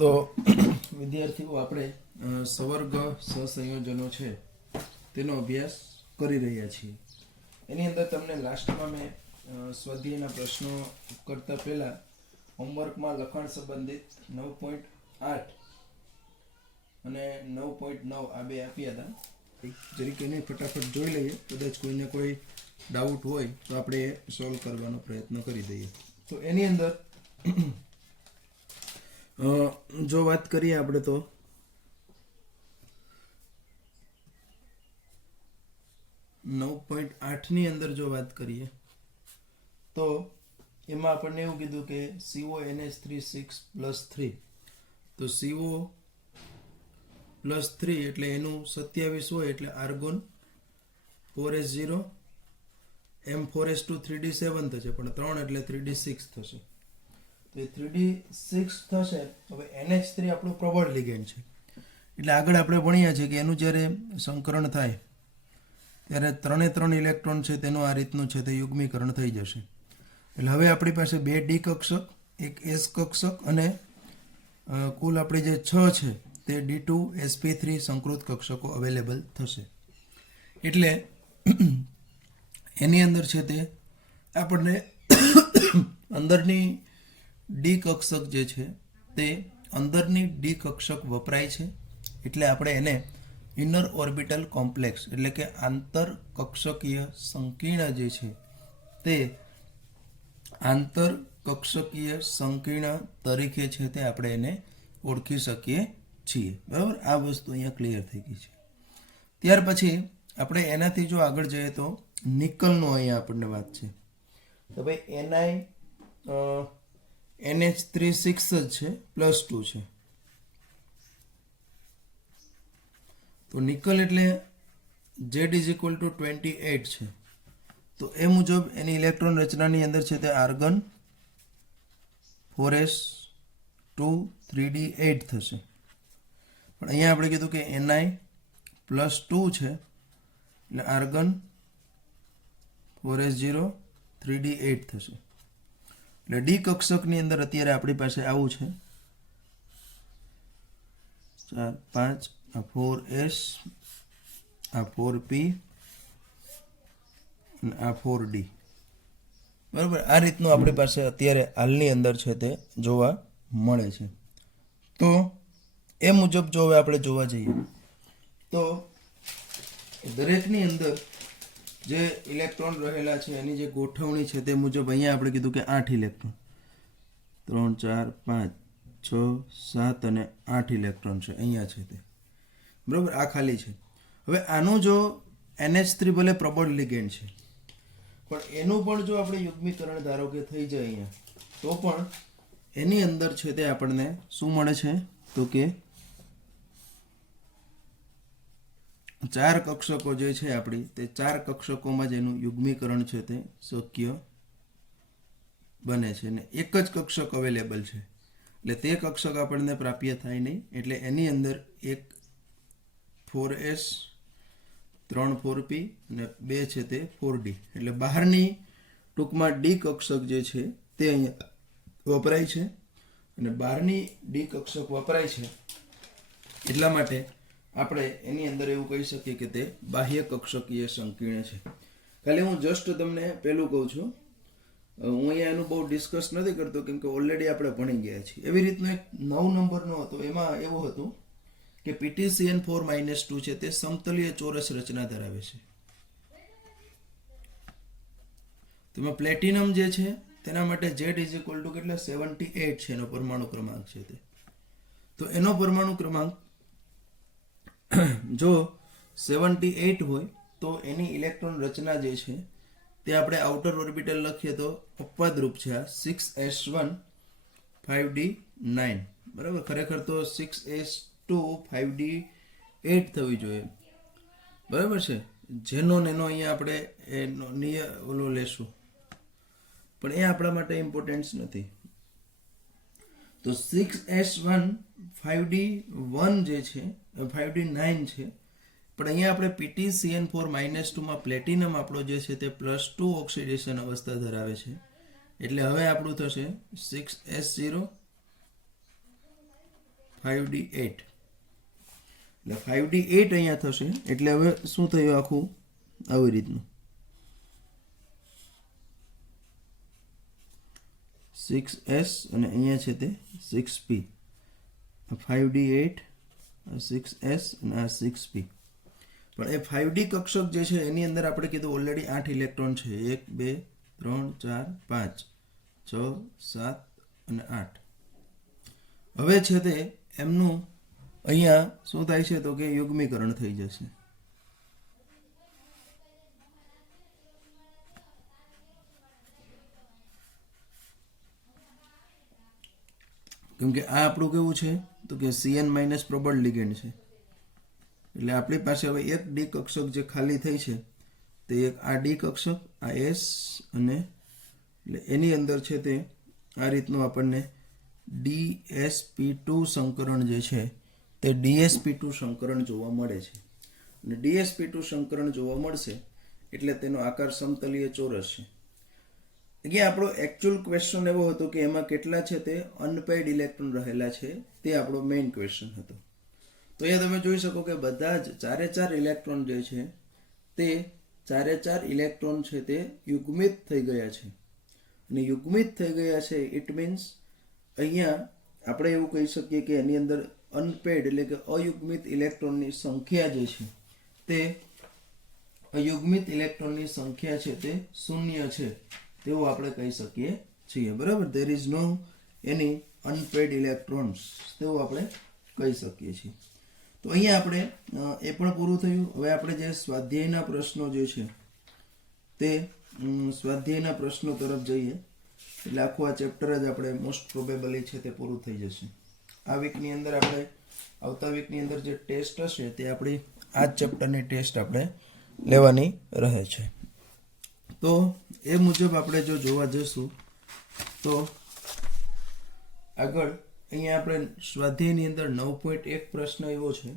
તો વિદ્યાર્થીઓ આપણે સવર્ગ સહસંયોજનો છે તેનો અભ્યાસ કરી રહ્યા છીએ. એની અંદર તમને લાસ્ટમાં મેં સ્વાધ્યાયના પ્રશ્નો કરતા પહેલા હોમવર્કમાં લખાણ સંબંધિત 9.8 અને 9.9 આ બે આપ્યા હતા. જરીક એને ફટાફટ જોઈ લઈએ, કદાચ કોઈને કોઈ ડાઉટ હોય તો આપણે એ સોલ્વ કરવાનો પ્રયત્ન કરી દઈએ. તો એની અંદર જો વાત કરીએ આપણે તો 9.8 ની અંદર જો વાત કરીએ તો એમાં આપણને એવું કીધું કે CONH3 તો CO +3 એટલે એનું 27 હોય એટલે આર્ગોન 4s0 M4s2 3d7 થશે, પણ 3 એટલે 3d6 થશે. તો એ 3d6 થશે. હવે NH3 આપણું પ્રબળ લિગેન્ડ છે એટલે આગળ આપણે ભણ્યા છે કે એનું જ્યારે સંકરણ થાય ત્યારે 3 ઇલેક્ટ્રોન છે તેનું આ રીતનું છે તે યુગ્મીકરણ થઈ જશે. એટલે હવે આપણી પાસે 2 ડી કક્ષક, એક એસ કક્ષક અને કુલ આપણે જે 6 છે તે D2sp3 સંકૃત કક્ષકો અવેલેબલ થશે. એટલે એની અંદર છે તે આપણને અંદરની ડી કક્ષક જે છે તે અંદરની ડી કક્ષક વપરાય છે એટલે આપણે એને ઇનર ઓર્બિટલ કોમ્પ્લેક્સ એટલે કે આંતર કક્ષકીય સંકીર્ણ જે છે તે આંતર કક્ષકીય સંકીર્ણ તરીકે છે તે આપણે એને ઓળખી શકીએ છીએ. બરાબર, આ વસ્તુ અહીંયા ક્લિયર થઈ ગઈ છે. ત્યાર પછી આપણે એનાથી જો આગળ જઈએ તો નિકલનો અહીંયા આપણને વાત છે. તો ભાઈ NH36 જ છે, +2 છે. તો નિકલ એટલે Z=28 છે. તો એ મુજબ એની ઇલેક્ટ્રોન રચનાની અંદર છે તે આર્ગન 4s2 3d8 થશે. પણ અહીંયા આપણે કીધું કે Ni+2 છે એટલે આર્ગન 4s0 3d8 થશે. એટલે ડી કક્ષકની અંદર અત્યારે આપણી પાસે આવું છે 4 5 આ 4s આ 4p અને આ 4d. બરાબર, આ રીતનું આપણી પાસે અત્યારે હાલની અંદર છે તે જોવા મળે છે. તો એ મુજબ જો હવે આપણે જોવા જઈએ તો દરેકની અંદર જે ઇલેક્ટ્રોન રહેલા છે એની જે ગોઠવણી છે તે મુજબ અહીંયા આપણે કીધું કે 8 ઇલેક્ટ્રોન 3 4 5 6 7 અને 8 ઇલેક્ટ્રોન છે અહીંયા છે તે. બરાબર, આ ખાલી છે. હવે આનું જો NH3 ભલે પ્રબળ લિગેન્ડ છે પણ એનું પણ જો આપણે યુગ્મીકરણ ધારો કે થઈ જાય અહીંયા તો પણ એની અંદર છે તે આપણને શું મળે છે તો કે 4 કક્ષકો જે છે આપણી તે 4 કક્ષકોમાં જ એનું યુગ્મીકરણ છે તે શક્ય બને છે અને એક જ કક્ષક અવેલેબલ છે એટલે તે કક્ષક આપણને પ્રાપ્ય થાય નહીં. એટલે એની અંદર એક 4s 3 4p અને 2 છે તે 4d એટલે બહારની ટૂંકમાં ડી કક્ષક જે છે તે અહીંયા વપરાય છે અને બહારની ડી કક્ષક વપરાય છે એટલા માટે આપણે એની અંદર એવું કહી શકીએ કે તે બાહ્ય કક્ષકીય સંકીર્ણ છે. ખાલી હું જસ્ટ તમને પહેલું કહું છું, હું અહીંયા એનું બહુ ડિસ્કસ નથી કરતો કેમ કે ઓલરેડી આપણે ભણી ગયા છીએ. એવી રીતનો એક 9 નંબરનો હતો, એમાં એવું હતું કે PtCN4-2 છે તે સમતલીય ચોરસ રચના ધરાવે છે. તેમાં પ્લેટિનમ જે છે તેના માટે Z કેટલા 78 છે એનો પરમાણુ ક્રમાંક છે તે. તો એનો પરમાણુ ક્રમાંક જો 78 હોય તો એની ઇલેક્ટ્રોન રચના જે છે તે આપણે આઉટર ઓર્બિટલ લખીએ તો અપવાદરૂપ છે આ 6s1 5d9. બરાબર, ખરેખર તો 6s2 5d8 થવી જોઈએ. બરાબર છે, જેનો નેનો અહીંયા આપણે ઓલો લેશું પણ એ આપણા માટે ઇમ્પોર્ટન્સ નથી. તો 6s1 5d1 જે છે 5d9 છે પણ અહીંયા આપણે PtCN4-2 માં પ્લેટિનમ આપણો જે છે તે +2 ઓક્સિડેશન અવસ્થા ધરાવે છે એટલે હવે આપણું થશે 6s0 5d8 એટલે 5d8 અહીંયા થશે એટલે હવે શું થયું આખું આવી રીતનું 6s અને અહીંયા છે તે 6p 5d8 6s અને આ 6p પણ એ 5d કક્ષક જે છે એની અંદર આપણે કીધું ઓલરેડી 8 ઇલેક્ટ્રોન છે 1 2 3 4 5 6 7 અને 8 હવે છે તે એમનું અહીંયા શું થાય છે તો કે યુગ્મીકરણ થઈ જશે કેમ કે આ આપણું કેવું છે તો કે Cn- પ્રબળ લિગેન્ડ છે એટલે આપણી પાસે હવે એક ડી કક્ષક જે ખાલી થઈ છે તે એક આ ડી કક્ષક આ S અને એટલે એની અંદર છે તે આ રીતનું આપણને DsP2 સંકરણ જે છે તે DsP2 સંકરણ જોવા મળે છે અને DsP2 સંકરણ જોવા મળશે એટલે તેનો આકાર સમતલીય ચોરસ છે અહીંયા આપણો એકચ્યુઅલ ક્વેશ્ચન એવો હતો કે એમાં કેટલા છે તે અનપેઇડ ઇલેક્ટ્રોન રહેલા છે તે આપણો મેઇન ક્વેશ્ચન હતો તો અહીંયા તમે જોઈ શકો કે બધા જ ચારે ચાર ઇલેક્ટ્રોન જે છે તે ચારે ચાર ઇલેક્ટ્રોન છે તે યુગ્મિત થઈ ગયા છે અને યુગ્મિત થઈ ગયા છે ઇટ મીન્સ અહીંયા આપણે એવું કહી શકીએ કે એની અંદર અનપેઇડ એટલે કે અયુગ્મિત ઇલેક્ટ્રોનની સંખ્યા જે છે તે અયુગ્મિત ઇલેક્ટ્રોનની સંખ્યા છે તે 0 છે તેવું આપણે કહી શકીએ છીએ બરાબર there is no any unpaid electrons તેવું આપણે કહી શકીએ છીએ તો અહીંયા આપણે એ પણ પૂરું થયું હવે આપણે જે સ્વાધ્યાયના પ્રશ્નો જે છે તે સ્વાધ્યાયના પ્રશ્નો તરફ જઈએ એટલે આખું આ ચેપ્ટર જ આપણે મોસ્ટ પ્રોબેબલી છે તે પૂરું થઈ જશે આ વીકની અંદર આપણે આવતા વીકની અંદર જે ટેસ્ટ હશે તે આપણી આ જ ચેપ્ટરની ટેસ્ટ આપણે લેવાની રહે છે તો એ મુજબ આપણે જો જોવા જશું તો આગળ અહીંયા આપણે સ્વાધ્યાયની અંદર 9.1 પ્રશ્ન એવો છે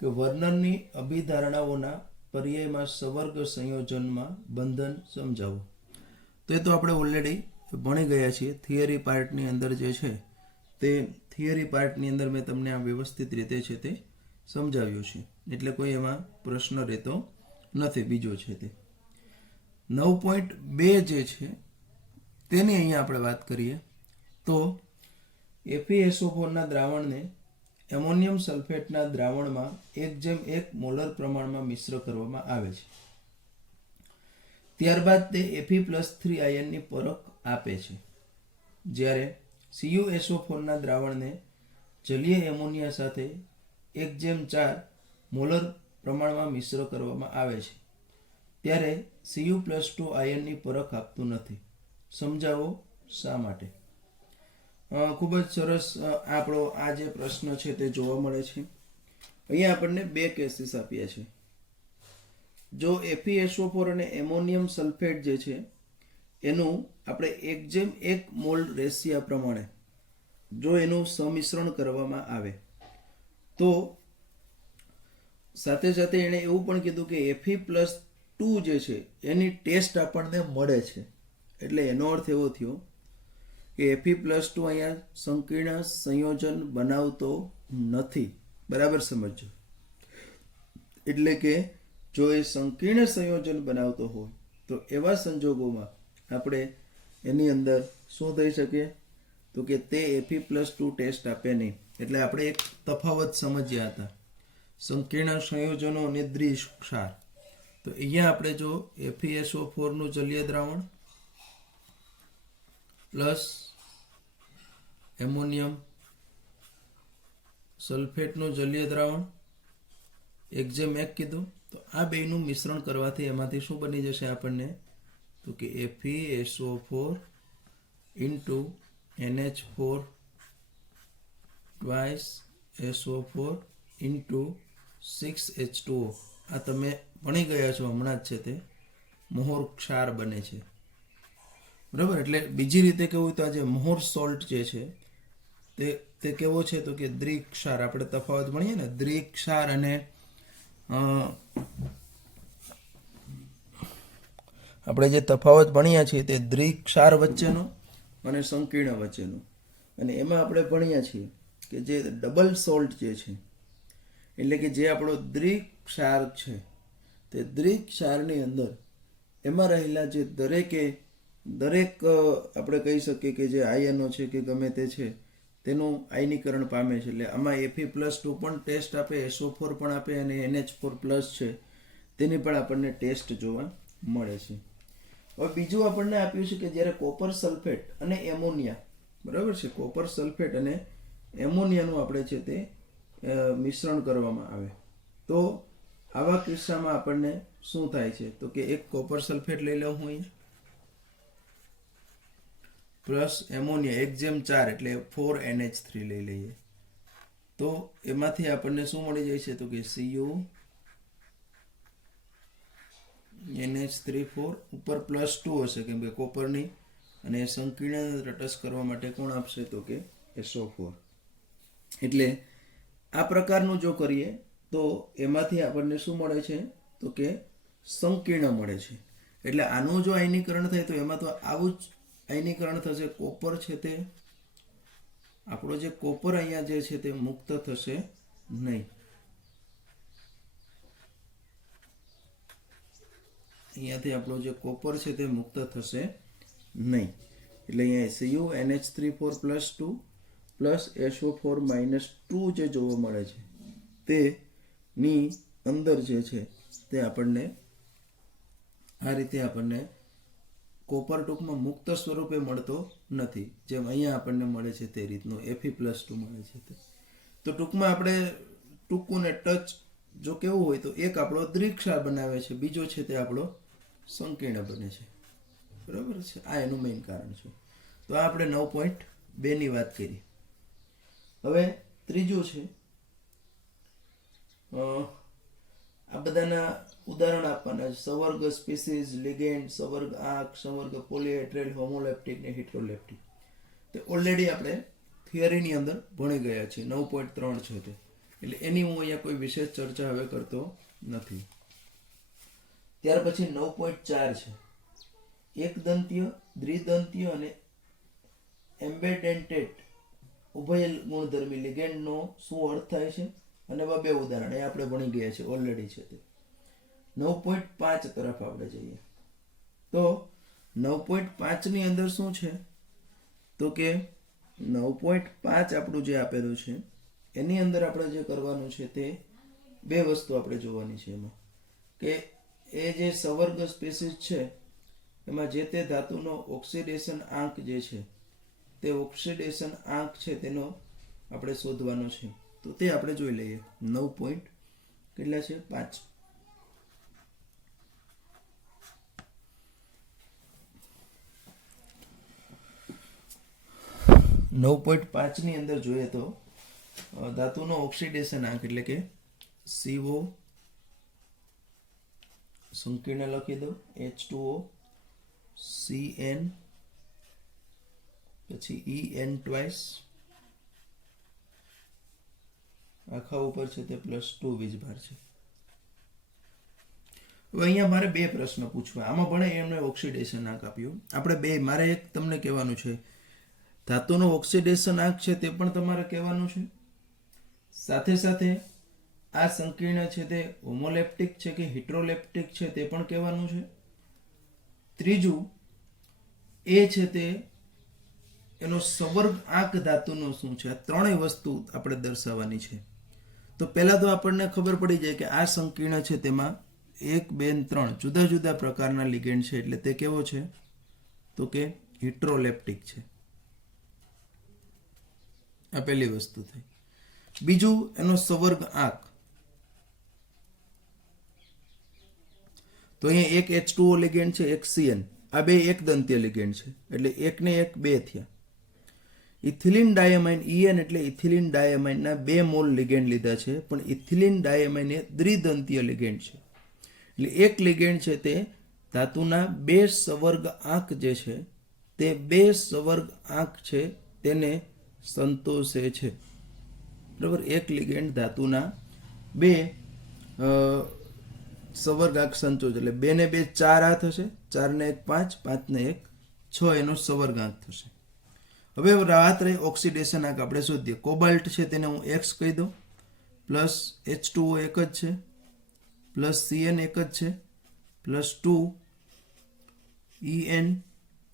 કે વર્નનની અભિધારણાઓના પર્યાયમાં સવર્ગ સંયોજનમાં બંધન સમજાવો તો એ તો આપણે ઓલરેડી ભણી ગયા છીએ થિયરી પાર્ટની અંદર જે છે તે થિયરી પાર્ટની અંદર મેં તમને આ વ્યવસ્થિત રીતે છે તે સમજાવ્યું છે એટલે કોઈ એમાં પ્રશ્ન રહેતો નથી બીજો છે તે 9.2 જે છે તેની અહીંયા આપણે વાત કરીએ તો FeSO4ના દ્રાવણને એમોનિયમ સલ્ફેટના દ્રાવણમાં 1:1 મોલર પ્રમાણમાં મિશ્ર કરવામાં આવે છે ત્યારબાદ તે Fe+3 આયનની પરખ આપે છે જ્યારે CuSO4ના દ્રાવણને જલીય એમોનિયા સાથે 1:4 મોલર પ્રમાણમાં મિશ્ર કરવામાં આવે છે ત્યારે Cu+2 આયનની પરખ આપતું નથી સમજાવો શા માટે ખૂબ જ સરસ આપણો આ જે પ્રશ્ન છે તે જોવા મળે છે અહીંયા આપણને બે કેસીસ આપ્યા છે જો FeSO4 અને એમોનિયમ સલ્ફેટ જે છે એનું આપણે 1:1 મોલ રેશિયા પ્રમાણે જો એનું સંમિશ્રણ કરવામાં આવે તો સાથે સાથે એણે એવું પણ કીધું કે Fe+2 જે છે એની ટેસ્ટ આપણને મળે છે એટલે એનો અર્થ એવો થયો કે Fe+2 અહીંયા સંકીર્ણ સંયોજન બનાવતો નથી બરાબર સમજો એટલે કે જો એ સંકીર્ણ સંયોજન બનાવતો હોય તો એવા સંજોગોમાં આપણે એની અંદર શું થઈ શકે તો કે તે Fe+2 ટેસ્ટ આપે નહીં એટલે આપણે એક તફાવત સમજ્યા હતા સંકીર્ણ સંયોજનો અને દ્વિક્ષાર તો અહીંયા આપણે જો FeSO4 નું જલીય દ્રાવણ પ્લસ એમોનિયમ સલ્ફેટનું જલીય દ્રાવણ 1:1 કીધું તો આ બેનું મિશ્રણ કરવાથી એમાંથી શું બની જશે આપણને તો કે FeSO4 NH4 twice SO4 6H2O આ તમે ભણી ગયા છો હમણાં જ છે તે મોહર ક્ષાર બને છે બરાબર એટલે બીજી રીતે કેવું હોય તો આ જે મોહર સોલ્ટ જે છે તે કેવો છે તો કે દ્વિક્ષાર આપણે તફાવત ભણીએ ને દ્વિક્ષાર અને આપણે જે તફાવત ભણ્યા છીએ તે દ્વિક્ષાર વચ્ચેનો અને સંકીર્ણ વચ્ચેનો અને એમાં આપણે ભણ્યા છીએ કે જે ડબલ સોલ્ટ જે છે એટલે કે જે આપણો દ્વિક ક્ષાર છે તે દ્વિક ક્ષારની અંદર એમાં રહેલા જે દરેક આપણે કહી શકીએ કે જે આયનો છે કે ગમે તે છે તેનું આયનીકરણ પામે છે. એટલે આમાં Fe+2 પણ ટેસ્ટ આપે, SO4 પણ આપે અને NH4+ છે તેની પણ આપણને ટેસ્ટ જોવા મળે છે. હવે બીજું આપણને આપ્યું છે કે જ્યારે કોપર સલ્ફેટ અને એમોનિયા, બરાબર છે, કોપર સલ્ફેટ અને એમોનિયાનું આપણે છે તે મિશ્રણ કરવામાં આવે તો આવા કિસ્સામાં આપણને શું થાય છે તો કે એક કોપર સલ્ફેટ લઈ લઉં હું અહીંયા પ્લસ એમોનિયા 1:4 એટલે 4NH3 લઈ લઈએ તો એમાંથી આપણને શું મળી જાય છે તો કે Cu NH3 ઉપર +2 હશે કેમ કે કોપરની અને સંકીર્ણ તટસ્થ કરવા માટે કોણ આપશે તો કે SO4. એટલે આ પ્રકારનું જો કરીએ તો એમાંથી આપણને શું મળે છે તો કે સંકીર્ણ મળે છે. એટલે આનું જો આયનીકરણ થાય તો એમાં તો આવું જ આયનીકરણ થશે. કોપર છે તે આપણો જે કોપર અહીંયા જે છે તે મુક્ત થશે નહીં. અહીંયાથી આપણો જે કોપર છે તે મુક્ત થશે નહીં. એટલે અહીંયા Cu NH3 પ્લસ SO4 -2 જે જોવા મળે છે તેની અંદર જે છે તે આપણને આ રીતે આપણને કોપર ટૂંકમાં મુક્ત સ્વરૂપે મળતો નથી, જેમ અહીંયા આપણને મળે છે તે રીતનું Fe+2 મળે છે તે. તો ટૂંકમાં આપણે ટૂંકું ને ટચ જો કેવું હોય તો એક આપણો દ્વિક્ષાર બનાવે છે, બીજો છે તે આપણો સંકીર્ણ બને છે. બરાબર છે, આ એનું મેઇન કારણ છે. તો આ આપણે 9.2 ની વાત કરી. હવે ત્રીજું છે આ બધાના ઉદાહરણ આપવાના છે. સવર્ગ સ્પીસીઝ, લિગેન્ડ, સવર્ગ આંક, સવર્ગ પોલીહેડ્રલ, હોમોલેપ્ટિક ને હિટ્રોલેપ્ટિક. તે ઓલરેડી આપણે થિયરીની અંદર ભણી ગયા છીએ. 9.3 છે તે, એટલે એની હું અહીંયા કોઈ વિશેષ ચર્ચા હવે કરતો નથી. ત્યાર પછી 9.4 છે એકદંતીય, દ્વિદંતીય અને એમ્બેડેન્ટેડ ઉભય ગુણધર્મી લિગેન્ડનો શું અર્થ થાય છે અને બે ઉદાહરણ એ આપણે ભણી ગયા છે ઓલરેડી છે તે. 9.5 તરફ આપણે જઈએ તો 9.5 ની અંદર શું છે તો કે 9.5 આપણું જે આપેલું છે એની અંદર આપણે જે કરવાનું છે તે બે વસ્તુ આપણે જોવાની છે એમાં કે એ જે સવર્ગ સ્પીસીસ છે એમાં જે તે ધાતુનો ઓક્સિડેશન આંક જે છે તે ઓક્સિડેશન આંક છે તેનો આપણે શોધવાનો છે. તો તે આપણે જોઈ લઈએ. 9. કેટલા છે 5. ની અંદર જોઈએ તો ધાતુનો ઓક્સિડેશન આંક એટલે કે CO સંકીર્ણ લખી દો, H2O, CN, પછી En ટ્વાઇસ, આખા ઉપર છે તે +2 વીજભાર છે. હવે અહીંયા મારે બે પ્રશ્ન પૂછવા. આમાં ભણે એમને ઓક્સિડેશન આંક આપ્યું. આપણે મારે એક તમને કહેવાનું છે, ધાતુનો ઓક્સિડેશન આંક છે તે પણ તમારે કહેવાનું છે. સાથે સાથે આ સંકીર્ણ છે તે હોમોલેપ્ટિક છે કે હિટ્રોલેપ્ટિક છે તે પણ કહેવાનું છે. ત્રીજું એ છે તે એનો સવર્ગ આંક ધાતુનો શું છે. આ ત્રણેય વસ્તુ આપણે દર્શાવવાની છે. તો પહેલા તો આપણને ખબર પડી જાય કે આ સંકીર્ણ છે તેમાં 1, 2, 3 જુદા જુદા પ્રકારના લિગેન્ડ છે. એટલે તે કેવો છે તો કે હિટ્રોલેપ્ટિક છે. આ પહેલી વસ્તુ થઈ. બીજું એનો સવર્ગ આંક. તો અહીંયા એક H2O લિગેન્ડ છે, એક CN. આ બે એકદંતીય લિગેન્ડ છે એટલે 1 ને 1 2 થયા. ઇથિલિન ડાયમાઇન EN એટલે ઇથિલિન ડાયમાઇનના 2 મોલ લિગેન્ડ લીધા છે, પણ ઇથિલિન ડાયમાઇન એ દ્વિદંતીય લિગેન્ડ છે. એટલે એક લિગેન્ડ છે તે ધાતુના 2 સવર્ગ આંક જે છે તે 2 સવર્ગ આંક છે તેને સંતોષે છે. બરાબર, એક લિગેન્ડ ધાતુના 2 સવર્ગ આંક સંતોષ એટલે 2 ને 2 4 આ થશે, 4 ને 1 5, 5 ને 1 6 એનો સવર્ગ આંક થશે. હવે રાહત રહી ઓક્સિડેશન આંક આપણે શોધીએ. કોબાલ્ટ છે તેને હું એક્સ કહી દઉં, પ્લસ H2O એક જ છે, પ્લસ Cn એક જ છે, plus 2 En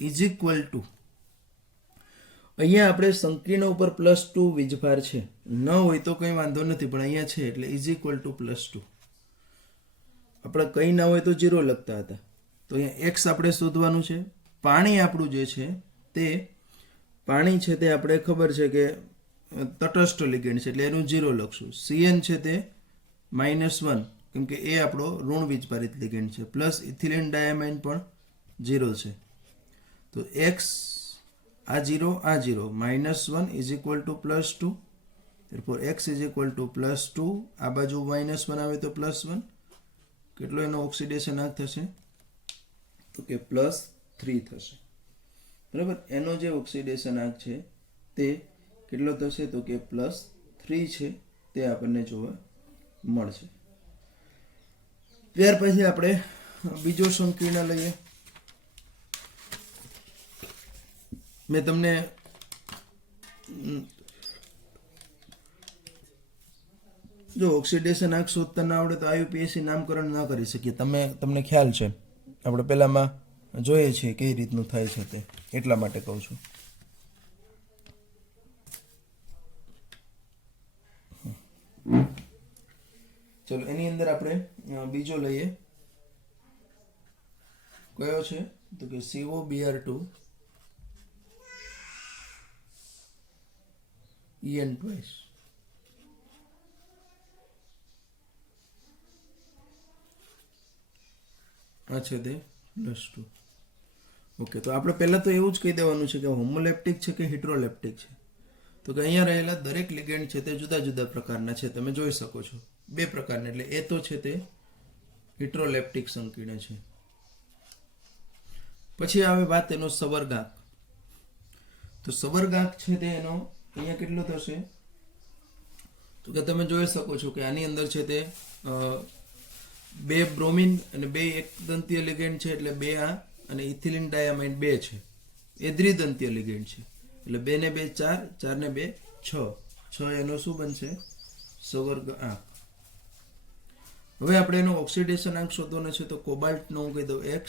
is equal two, અહીંયા આપણે સંકીર્ણ ઉપર +2 વીજભાર છે, ન હોય તો કંઈ વાંધો નથી, પણ અહીંયા છે એટલે ઇઝ ઇક્વલ ટુ +2. આપણે કંઈ ના હોય તો 0 લખતા હતા, તો અહીંયા એક્સ આપણે શોધવાનું છે. પાણી આપણું જે છે તે પાણી છે તે આપણે ખબર છે કે તટસ્થ લિગેન્ડ છે એટલે એનું 0 લખશું. Cn છે તે -1 કેમ કે એ આપણો ઋણ વીજભારિત લિગેન્ડ છે, પ્લસ ઇથિલિન ડાયામાઇન પણ 0 છે. તો એક્સ આ 0 આ 0, -1 is equal to +2, therefore x is equal to +2, આ બાજુ -1 આવે તો +1. કેટલો એનો ઓક્સિડેશન આંક થશે? તો કે +3 થશે. બરાબર, એનો જે ઓક્સિડેશન આંક છે તે કેટલો થશે? તો કે +3 છે, તે આપણને જોવા મળશે. ત્યાર પછી આપણે બીજો સંકીર્ણ લઈએ. મેં તમને જો ઓક્સિડેશન આંક શોધતા ના આવડે તો IUPAC નામકરણ ના કરી શકીએ. તમને ખ્યાલ છે, આપણે પહેલામાં જોઈએ છીએ કઈ રીતનું થાય છે તે, એટલા માટે કહું છું. ચલો એની અંદર આપણે બીજો લઈએ. કયો છે? તો કે COBr2 En twice. આ છે તે +2. ઓકે, તો આપણે પહેલાં તો એવું જ કહી દેવાનું છે કે હોમોલેપ્ટિક છે કે હિટ્રોલેપ્ટિક છે. તો કે અહીંયા રહેલા દરેક લિગેન્ડ છે તે જુદા જુદા પ્રકારના છે, તમે જોઈ શકો છો, 2 પ્રકારના. એટલે એ તો છે તે હિટ્રોલેપ્ટિક સંકીર્ણ છે. પછી આવે વાત એનો સંવર્ગાંક. તો સંવર્ગાંક છે તે એનો અહીંયા કેટલો થશે? તો કે તમે જોઈ શકો છો કે આની અંદર છે તે 2 બ્રોમિન અને 2 એકદંતીય લિગેન્ડ છે, એટલે 2 આ અને ઇથિલિન ડાયામાઇન 2 છે, એ દ્વિદંતીય લિગેન્ડ છે, એટલે 2 ને 2 4, 4 ને 2 6, 6 એનો શું બનશે? સંવર્ગાંક. હવે આપણે એનો ઓક્સિડેશન આંક શોધવાનો છે. તો કોબાલ્ટનો હું કહી દઉં x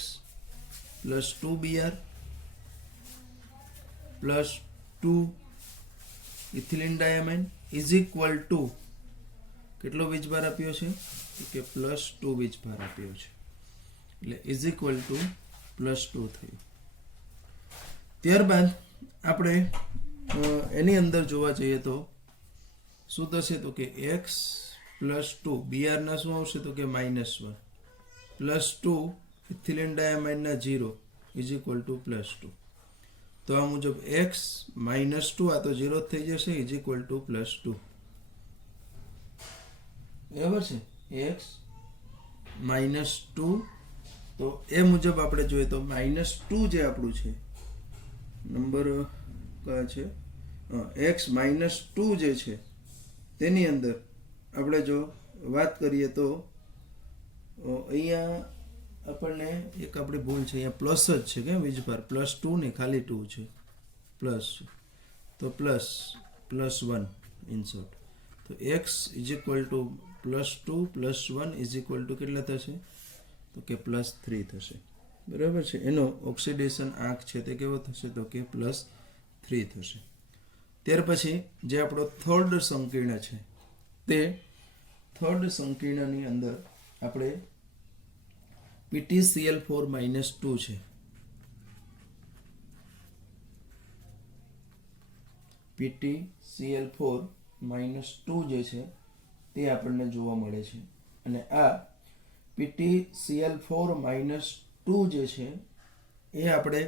plus 2Br plus 2 ethylene diamine is equal to કેટલો વીજભાર આપ્યો છે? કે +2 વીજભાર આપ્યો છે, એટલે ઇઝ ઇક્વલ ટુ +2 થયું. ત્યારબાદ આપણે એની અંદર જોવા જઈએ તો શું થશે? તો કે x પ્લસ 2 બીઆર ના શું આવશે? તો કે -1 પ્લસ 2 ઇથિલિન ડાયામાઇનના 0 ઇઝ ઇક્વલ ટુ +2. તો આ મુજબ x -2 આ તો 0 થઈ જશે, ઇઝ ઇક્વલ ટુ +2. બરાબર છે? x -2, તો એ મુજબ આપણે જોઈએ તો -2 જે આપણું છે નંબર કયા છે, x -2 જે છે તેની અંદર આપણે જો વાત કરીએ તો અહીંયા આપણને એક આપણી ભૂલ છે, અહીંયા પ્લસ જ છે કે વીજભાર, +2 નહીં, ખાલી 2 છે, પ્લસ છે, તો +1 ઇન્સર્ટ. તો x is equal to +2 + 1 is equal two કેટલા થશે? તો કે +3 થશે. બરાબર છે? એનો ઓક્સિડેશન આંક છે તે કેવો થશે? તો કે +3 થશે. ત્યાર પછી જે આપણો થર્ડ સંકીર્ણ છે તે થર્ડ સંકીર્ણની અંદર આપણે PtCl4 -2 છે. PtCl4 -2 જે છે તે આપણને જોવા મળે છે. અને આ PtCl4 -2 જે છે એ આપણે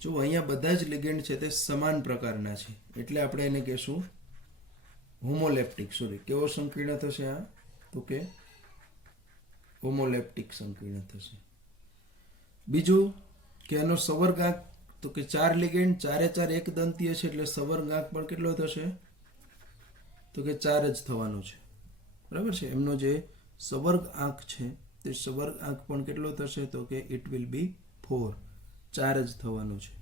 જો અહીંયા બધા જ લિગેન્ડ છે તે સમાન પ્રકારના છે, એટલે આપણે એને કહેશું હોમોલેપ્ટિક. કેવો સંકીર્ણ થશે આ? તો કે હોમોલેપ્ટિક સંકીર્ણ થશે. બીજું કે એનો સંવર્ગાંક, તો કે 4 લિગેન્ડ, 4 એક દંતીય છે, એટલે સંવર્ગાંક પણ કેટલો થશે? તો કે 4 જ થવાનો છે. બરાબર છે? એમનો જે સંવર્ગાંક છે તે સંવર્ગાંક પણ કેટલો થશે? તો કે ઇટ વિલ બી 4, 4 જ થવાનું છે.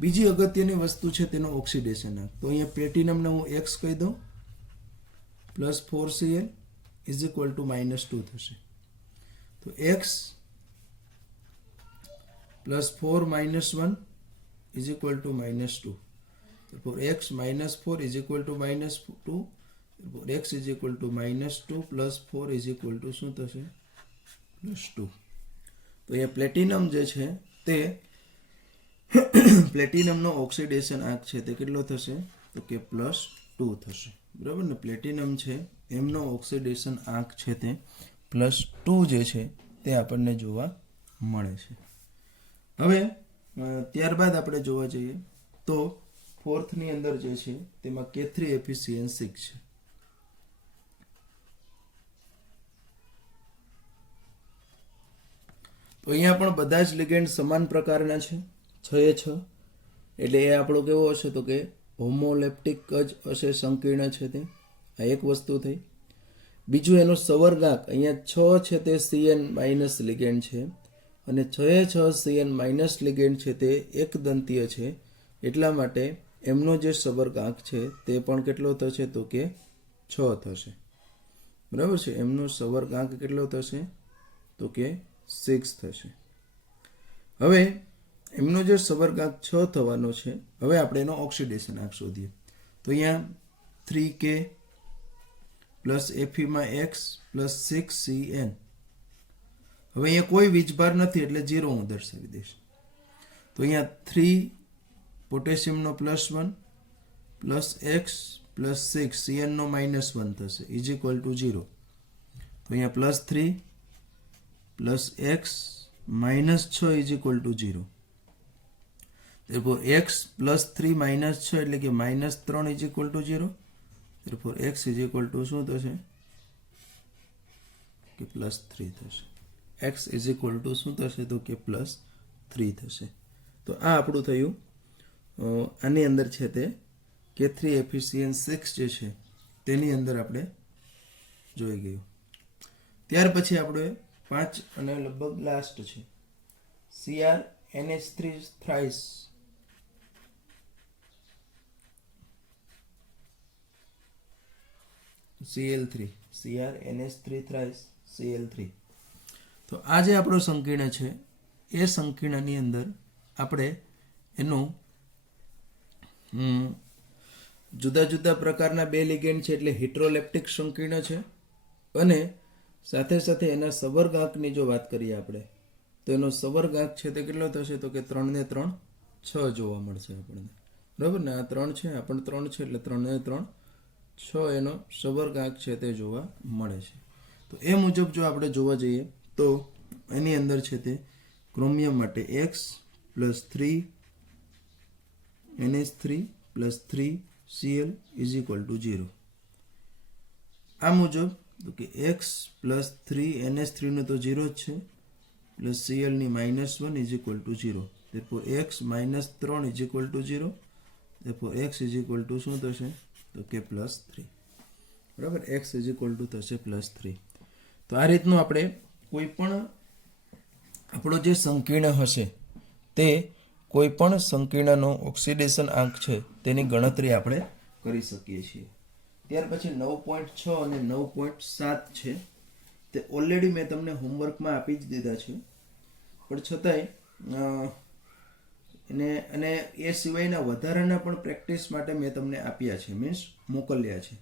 બીજી અગત્યની વસ્તુ છે તેનો ઓક્સિડેશન આંક. તો અહીંયા પ્લેટિનમને હું x કહી દઉં, +4Cl ઇઝ ઇક્વલ ટુ -2 થશે. તો x +4 - 1 is equal to -2. Therefore x -4 is equal to -2. Therefore x is equal to -2 plus 4 is equal to શું થશે? +2. તો અહીંયા પ્લેટિનમ જે છે તે પ્લેટિનમનો ઓક્સિડેશન આંક છે તે કેટલો થશે? તો કે +2 થશે. બરાબર ને? પ્લેટિનમ છે એમનો ઓક્સિડેશન આંક છે તે +2 જે છે તે આપણને જોવા મળે છે. હવે ત્યારબાદ આપણે જોવા જઈએ તો ફોર્થની અંદર જે છે તેમાં K3FeCN6 છે. તો અહીંયા પણ બધા જ લિગેન્ડ સમાન પ્રકારના છે, 6 એટલે એ આપણો કેવો હશે? તો કે હોમોલેપ્ટિક જ હશે, સંકીર્ણ છે તે. આ એક વસ્તુ થઈ. બીજું એનો સંવર્ગાંક અહીંયા 6 છે તે CN- લિગેન્ડ છે અને 6 CN- લિગેન્ડ છે તે એક દંતીય છે, એટલા માટે એમનો જે સંવર્ગાંક છે તે પણ કેટલો થશે? તો કે 6 થશે. બરાબર છે? એમનો સંવર્ગાંક કેટલો થશે? તો કે 6 થશે. હવે એમનો જે સંવર્ગાંક 6 થવાનો છે, હવે આપણે એનો ઓક્સિડેશન આંક શોધીએ. તો અહીંયા 3K plus Fe(x) plus 6Cn. હવે અહીંયા કોઈ વીજભાર નથી એટલે 0 હું દર્શાવી દઈશ. તો અહીંયા 3 પોટેશિયમનો +1 પ્લસ x પ્લસ 6 Cnનો -1 થશે ઇઝ ઇક્વલ ટુ 0. તો અહીંયા +3 plus x -6 is equal two 0. therefore x plus 3 -6 એટલે કે -3 is equal two 0. therefore x is equal two શું થશે? કે +3 થશે. x ઇઝ ઇક્વલ ટુ શું થશે? તો કે +3 થશે. તો આ આપણું થયું. આની અંદર છે તે K3FeCN6 જે છે તેની અંદર આપણે જોઈ ગયું. ત્યાર પછી આપણે 5 અને લગભગ લાસ્ટ છે CrNH3 thrice. Cl3 CrNH3 thrice Cl3. તો આ જે આપણો સંકીર્ણ છે એ સંકીર્ણની અંદર આપણે એનું જુદા જુદા પ્રકારના 2 લિગેન્ડ છે એટલે હિટ્રોલેપ્ટિક સંકીર્ણ છે અને સાથે સાથે એના સંવર્ગાંકની જો વાત કરીએ આપણે તો એનો સંવર્ગાંક છે તે કેટલો થશે? તો કે 3 ને 3 6 જોવા મળશે આપણને. બરાબર ને? આ 3 છે, આ પણ 3 છે એટલે 3 ને 3 6 એનો સંવર્ગાંક છે તે જોવા મળે છે. તો એ મુજબ જો આપણે જોવા જઈએ તો એની અંદર છે તે ક્રોમિયમ માટે x plus 3 NH3 plus 3 Cl is equal two 0. આ મુજબ તો કે x પ્લસ 3 NH3 નો તો 0 જ છે પ્લસ Cl ની -1 is equal two 0. therefore x -3 is equal two 0. therefore x is equal two શું થશે? તો કે +3. બરાબર? x ઇઝ ઇક્વલ ટુ થશે +3. તો આ રીતનું આપણે કોઈ પણ આપણો જે સંકીર્ણ હશે તે કોઈ પણ સંકીર્ણનો ઓક્સિડેશન આંક છે તેની ગણતરી આપણે કરી શકીએ છીએ. ત્યાર પછી 9.6 અને 9.7 છે તે ઓલરેડી મેં તમને હોમવર્કમાં આપી જ દીધા છે, પણ છતાંય અને એ સિવાયના વધારાના પણ પ્રેક્ટિસ માટે મેં તમને આપ્યા છે, મીન્સ મોકલ્યા છે.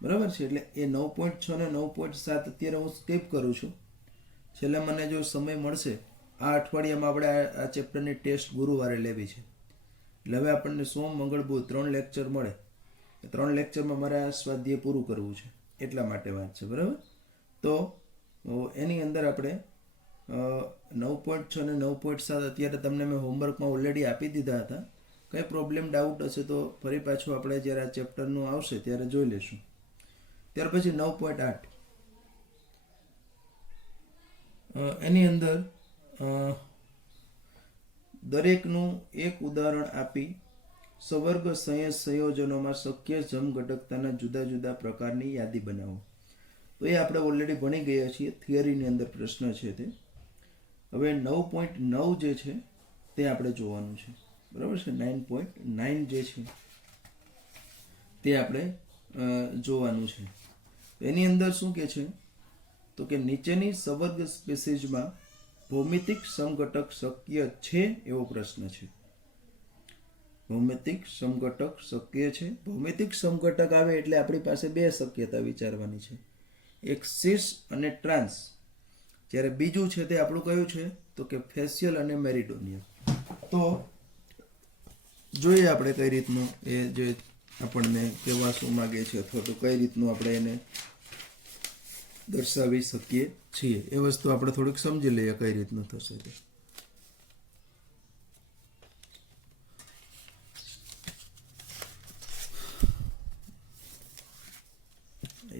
બરાબર છે? એટલે એ 9.6 અને 9.7 અત્યારે હું સ્કીપ કરું છું. છેલ્લે મને જો સમય મળશે આ અઠવાડિયામાં આપણે આ ચેપ્ટરની ટેસ્ટ ગુરુવારે લેવી છે. એટલે હવે આપણને સોમ મંગળ બુધ 3 લેક્ચર મળે. 3 લેક્ચરમાં મારે આ સ્વાધ્યાય પૂરું કરવું છે, એટલા માટે વાત છે. બરાબર? તો એની અંદર આપણે 9.6 અને 9.7 અત્યારે તમને મેં હોમવર્કમાં ઓલરેડી આપી દીધા હતા. કંઈ પ્રોબ્લેમ ડાઉટ હશે તો ફરી પાછું આપણે જ્યારે આ ચેપ્ટરનું આવશે ત્યારે જોઈ લઈશું. ત્યાર પછી 9.8 એની અંદર દરેકનું એક ઉદાહરણ આપી સવર્ગ સંયોજનોમાં શક્ય જમઘટકતાના જુદા જુદા પ્રકારની યાદી બનાવો. તો એ આપણે ઓલરેડી ભણી ગયા છીએ, થિયરીની અંદર પ્રશ્ન છે તે. હવે 9.9 જે છે તે આપણે જોવાનું છે. બરાબર છે. 9.9 જે છે તે આપણે જોવાનું છે. એની અંદર શું કે છે તો કે નીચેની સવર્ગ સ્પીસીઝમાં ભૌમિતિક સમઘટક શક્ય છે એવો પ્રશ્ન છે. ભૌમિતિક સમઘટક શક્ય છે. ભૌમિતિક સમઘટક આવે એટલે આપણી પાસે બે શક્યતા વિચારવાની છે, એક સિસ અને ટ્રાન્સ. જ્યારે બીજું છે તે આપણું કયું છે તો કે ફેશિયલ અને મેરિડોનિયલ. તો જોઈએ આપણે કઈ રીતનું એ જે આપણને કહેવા શું માગે છે અથવા તો કઈ રીતનું આપણે એને દર્શાવી શકીએ છીએ એ વસ્તુ આપણે થોડીક સમજી લઈએ કઈ રીતનું થશે તે.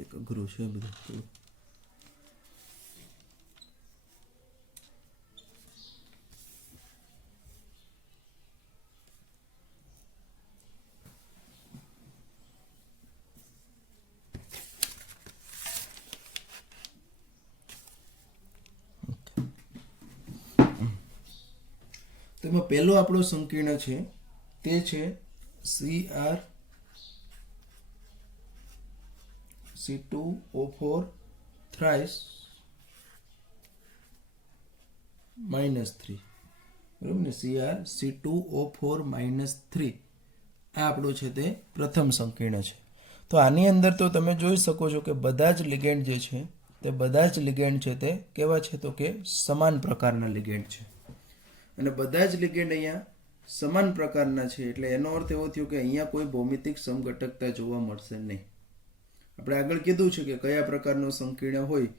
એક અઘરું છે બધું થોડું. તેમાં પહેલો આપણો સંકીર્ણ છે તે છે CrC2O4 થ્રાઇસ -3. બરાબર ને, CrC2O4 -3 આ આપણું છે તે પ્રથમ સંકીર્ણ છે. તો આની અંદર તો તમે જોઈ શકો છો કે બધા જ લિગેન્ડ જે છે તે બધા જ લિગેન્ડ છે તે કેવા છે તો કે સમાન પ્રકારના લિગેન્ડ છે. અને બધા જ લિગેન્ડ અહીંયા સમાન પ્રકારના છે એટલે એનો અર્થ એવો થયો કે અહીંયા કોઈ ભૌમિતિક સમઘટકતા જોવા મળશે નહીં. આપણે આગળ કીધું છે કે કયા પ્રકારનો સંકીર્ણ હોય,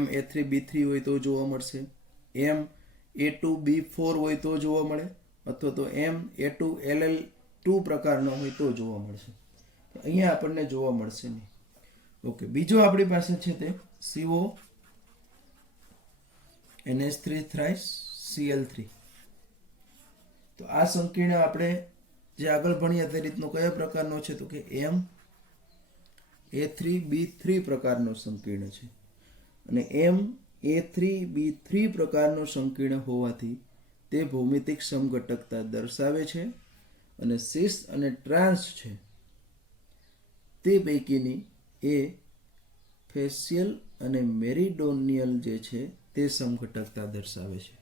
MA3B3 હોય તો જોવા મળશે, MA2B4 હોય તો જોવા મળે, અથવા તો MA2LL2 પ્રકારનો હોય તો જોવા મળશે. અહીંયા આપણને જોવા મળશે નહીં. ઓકે, બીજો આપણી પાસે છે તે CONH3 થ્રાઇસ Cl3. તો આ સંકીર્ણ આપણે જે આગળ ભણ્યા તે રીતનો કયા પ્રકારનો છે તો કે MA3B3 પ્રકારનો સંકીર્ણ છે. અને MA3B3 પ્રકારનો સંકીર્ણ હોવાથી તે ભૌમિતિક સમઘટકતા દર્શાવે છે. અને સિસ અને ટ્રાન્સ છે તે પૈકીની એ ફેશિયલ અને મેરિડોનિયલ જે છે તે સમઘટકતા દર્શાવે છે.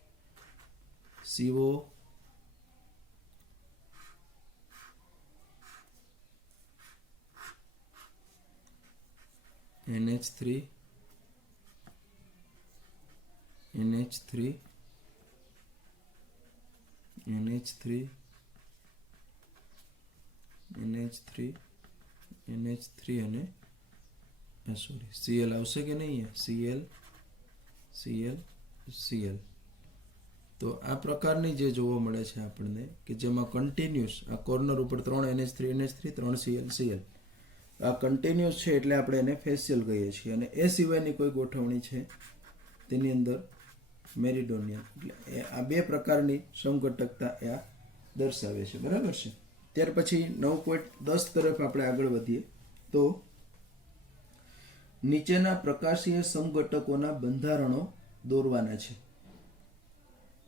NH3 NH3 NH3 NH3 NH3 અને સોરી Cl આવશે કે નહીં? Cl Cl Cl. તો આ પ્રકારની જે જોવા મળે છે આપણને કે જેમાં કન્ટિન્યુઅસ આ કોર્નર ઉપર 3 NH3 NH3 3 Cl Cl આ કન્ટિન્યુઅસ છે એટલે આપણે એને ફેશિયલ કહીએ છીએ. અને એ સિવાયની કોઈ ગોઠવણી છે તેની અંદર મેરિડોનિયલ. એટલે આ બે પ્રકારની સમઘટકતા આ દર્શાવે છે. બરાબર છે. ત્યાર પછી 9.10 તરફ આપણે આગળ વધીએ તો નીચેના પ્રકાશીય સમઘટકોના બંધારણો દોરવાના છે.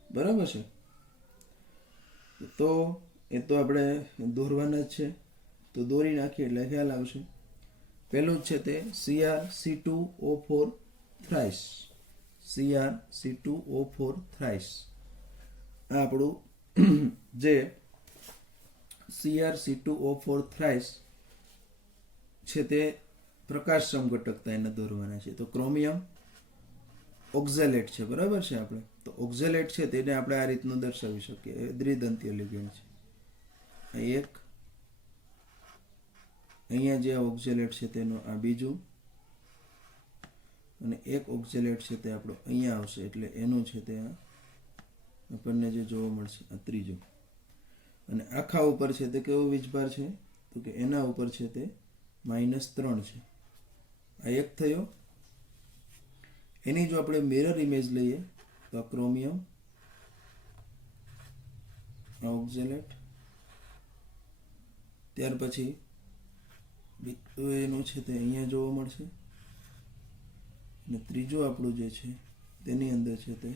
બરાબર છે. તો એ તો આપણે દોરવાના જ છે, તો દોરી નાખીએ એટલે ખ્યાલ આવશે. પહેલું જ છે તે CrC2O4 થ્રાઇસ. CrC2O4 થ્રાઇસ આ આપણું જે CrC2O4 થ્રાઇસ છે તે પ્રકાશ સમઘટકતા એને દોરવાના છે. તો ક્રોમિયમ ઓક્ઝેલેટ છે. બરાબર છે. આપણે તો ઓક્ઝેલેટ છે તેને આપણે આ રીતનું દર્શાવી શકીએ. દ્વિદંતીય લિગેન્ડ છે. એક અહીંયા જે ઓક્ઝેલેટ છે તેનું આ બીજું, અને એક ઓક્ઝેલેટ છે તે આપણો અહીંયા આવશે એટલે એનું છે તે આપણને જે જોવા મળશે આ ત્રીજું. અને આખા ઉપર છે તે કેવો વીજભાર છે તો કે એના ઉપર છે તે -3 છે. આ એક થયો. એની જો આપણે મિરર ઇમેજ લઈએ તો આ ક્રોમિયમ, આ ઓક્ઝેલેટ, ત્યાર પછી એનું છે તે અહીંયા જોવા મળશે, અને ત્રીજું આપણું જે છે તેની અંદર છે તે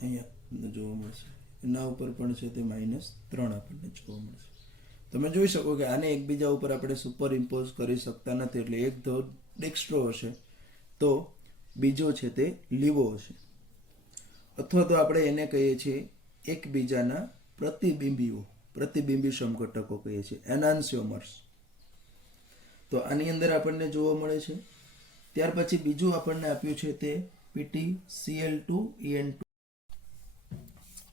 અહીંયા જોવા મળશે. એના ઉપર પણ છે તે -3 આપણને જોવા મળશે. તમે જોઈ શકો કે આને એકબીજા ઉપર આપણે સુપર ઇમ્પોઝ કરી શકતા નથી, એટલે એક તો ડેક્સ્ટ્રો હશે તો બીજો છે તે લીવો હશે, અથવા તો આપણે એને કહીએ છીએ એકબીજાના પ્રતિબિંબી સમઘટકો કહીએ છીએ, એનાન્સિયોમર્સ. તો આની અંદર આપણને જોવા મળે છે. ત્યાર પછી બીજું આપણને આપ્યું છે તે PtCl2En2.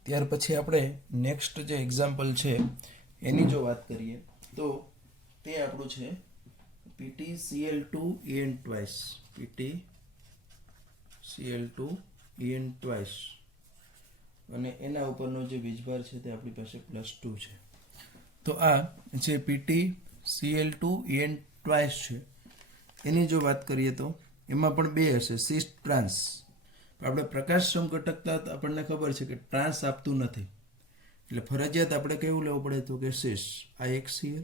ત્યાર પછી આપણે નેક્સ્ટ જે એક્ઝામ્પલ છે એની જો વાત કરીએ તો તે આપણું છે PtCl2En2. PtCl2En2 અને એના ઉપરનો જે વીજભાર છે તે આપણી પાસે +2 છે. તો આ જે PtCl2En2 છે એની જો વાત કરીએ તો એમાં પણ બે હશે, સિસ ટ્રાન્સ. આપણે પ્રકાશ સમઘટકતા આપણને ખબર છે કે ટ્રાન્સ આપતું નથી, એટલે ફરજિયાત આપણે કેવું લેવું પડે તો કે સિસ. આ એક Cl,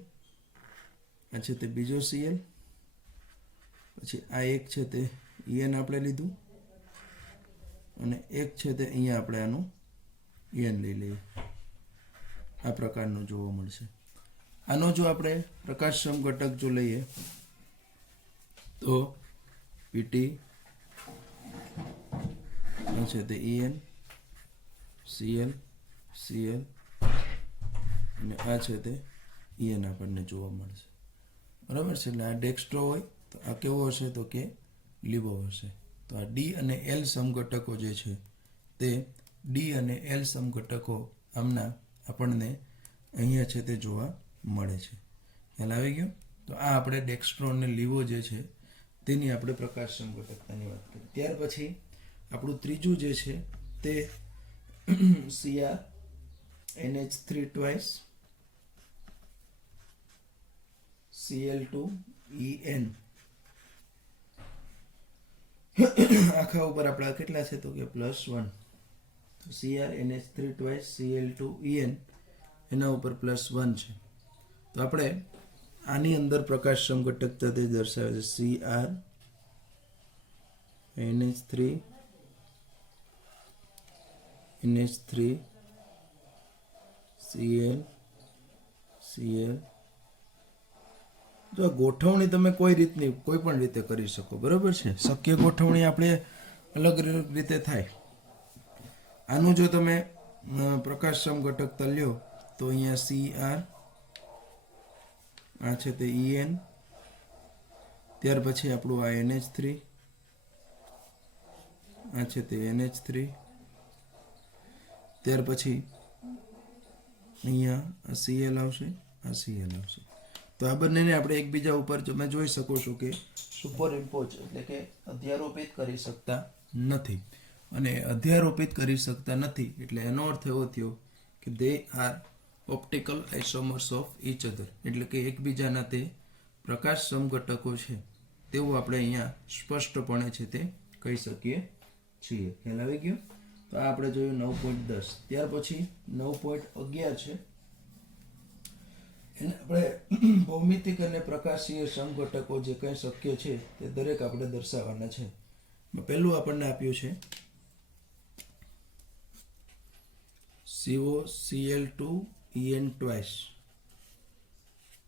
આ છે તે બીજો Cl, પછી આ એક છે તે En આપણે લીધું, અને એક છે તે અહીંયા આપણે આનું En લઈ લઈએ. આ પ્રકારનું જોવા મળશે. આનો જો આપણે પ્રકાશ સમઘટક જો લઈએ તો Pt છે તે En, Cl, Cl અને આ છે તે En આપણને જોવા મળશે. બરાબર છે. એટલે આ ડેક્સ્ટ્રો હોય તો આ કેવો હશે તો કે લીવો હશે. તો આ D અને L સમઘટકો જે છે તે D અને L સમઘટકો આમના આપણને અહીંયા છે તે જોવા મળે છે. ખ્યાલ આવી ગયો? તો આ આપણે ડેક્સ્ટ્રો અને લીવો જે છે તેની આપણે પ્રકાશ સમઘટકતાની વાત કરી. ત્યાર પછી આપણું ત્રીજું જે છે તે CrNH3 twice Cl2En. આખા ઉપર આપણા કેટલા છે તો કે +1. તો CrNH3 twice Cl2En એના ઉપર +1 છે. તો આપણે આની અંદર પ્રકાશ સમઘટકતા તે દર્શાવે છે CrNH3 Cl Cl. જો ગોઠવણી તમે કોઈ પણ રીતે કરી શકો, બરાબર છે. શક્ય ગોઠવણી આપણે અલગ રીતે થાય. આનું જો તમે પ્રકાશ સમઘટકતા લ્યો તો અહીંયા Cr, આ છે તે En, ત્યાર પછી આપણું આ NH3, આ છે તે NH3, ત્યાર પછી અહીંયા આ Cl આવશે, આ Cl આવશે. તો આ બંનેને આપણે એકબીજા ઉપર તમે જોઈ શકો છો કે સુપર ઇમ્પોઝ એટલે કે અધ્યારોપિત કરી શકતા નથી. અને અધ્યારોપિત કરી શકતા નથી એટલે એનો અર્થ એવો થયો કે they are optical isomers of each other, એટલે કે એકબીજાના તે પ્રકાશ સમઘટકો છે તેવું આપણે અહીંયા સ્પષ્ટપણે છે તે કહી શકીએ છીએ. ખ્યાલ આવી ગયો? તો આ આપણે જોયું 9.10. ત્યાર પછી 9.11 છે. એને આપણે ભૌમિતિક અને પ્રકાશીય સમઘટકો જે કંઈ શક્ય છે તે દરેક આપણે દર્શાવવાના છે. પહેલું આપણને આપ્યું છે COCl2En2.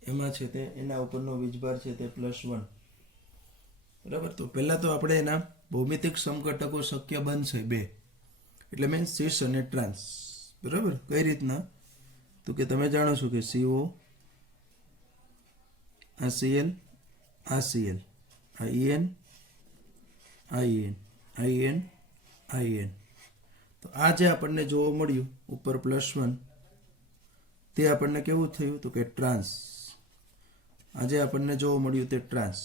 એમાં છે તે એના ઉપરનો વીજભાર છે તે +1. બરાબર. તો પહેલા તો આપણે એના ભૌમિતિક સમઘટકો શક્ય બનશે 2, એટલે મીન્સ સિસ અને ટ્રાન્સ. બરાબર. કઈ રીતના તો કે તમે જાણો છો કે CO, આ Cl, આ Cl, આ En, આ En, આ En, આ En. તો આ જે આપણને જોવા મળ્યું ઉપર +1 તે આપણને કેવું થયું તો કે ટ્રાન્સ. આ જે આપણને જોવા મળ્યું તે ટ્રાન્સ.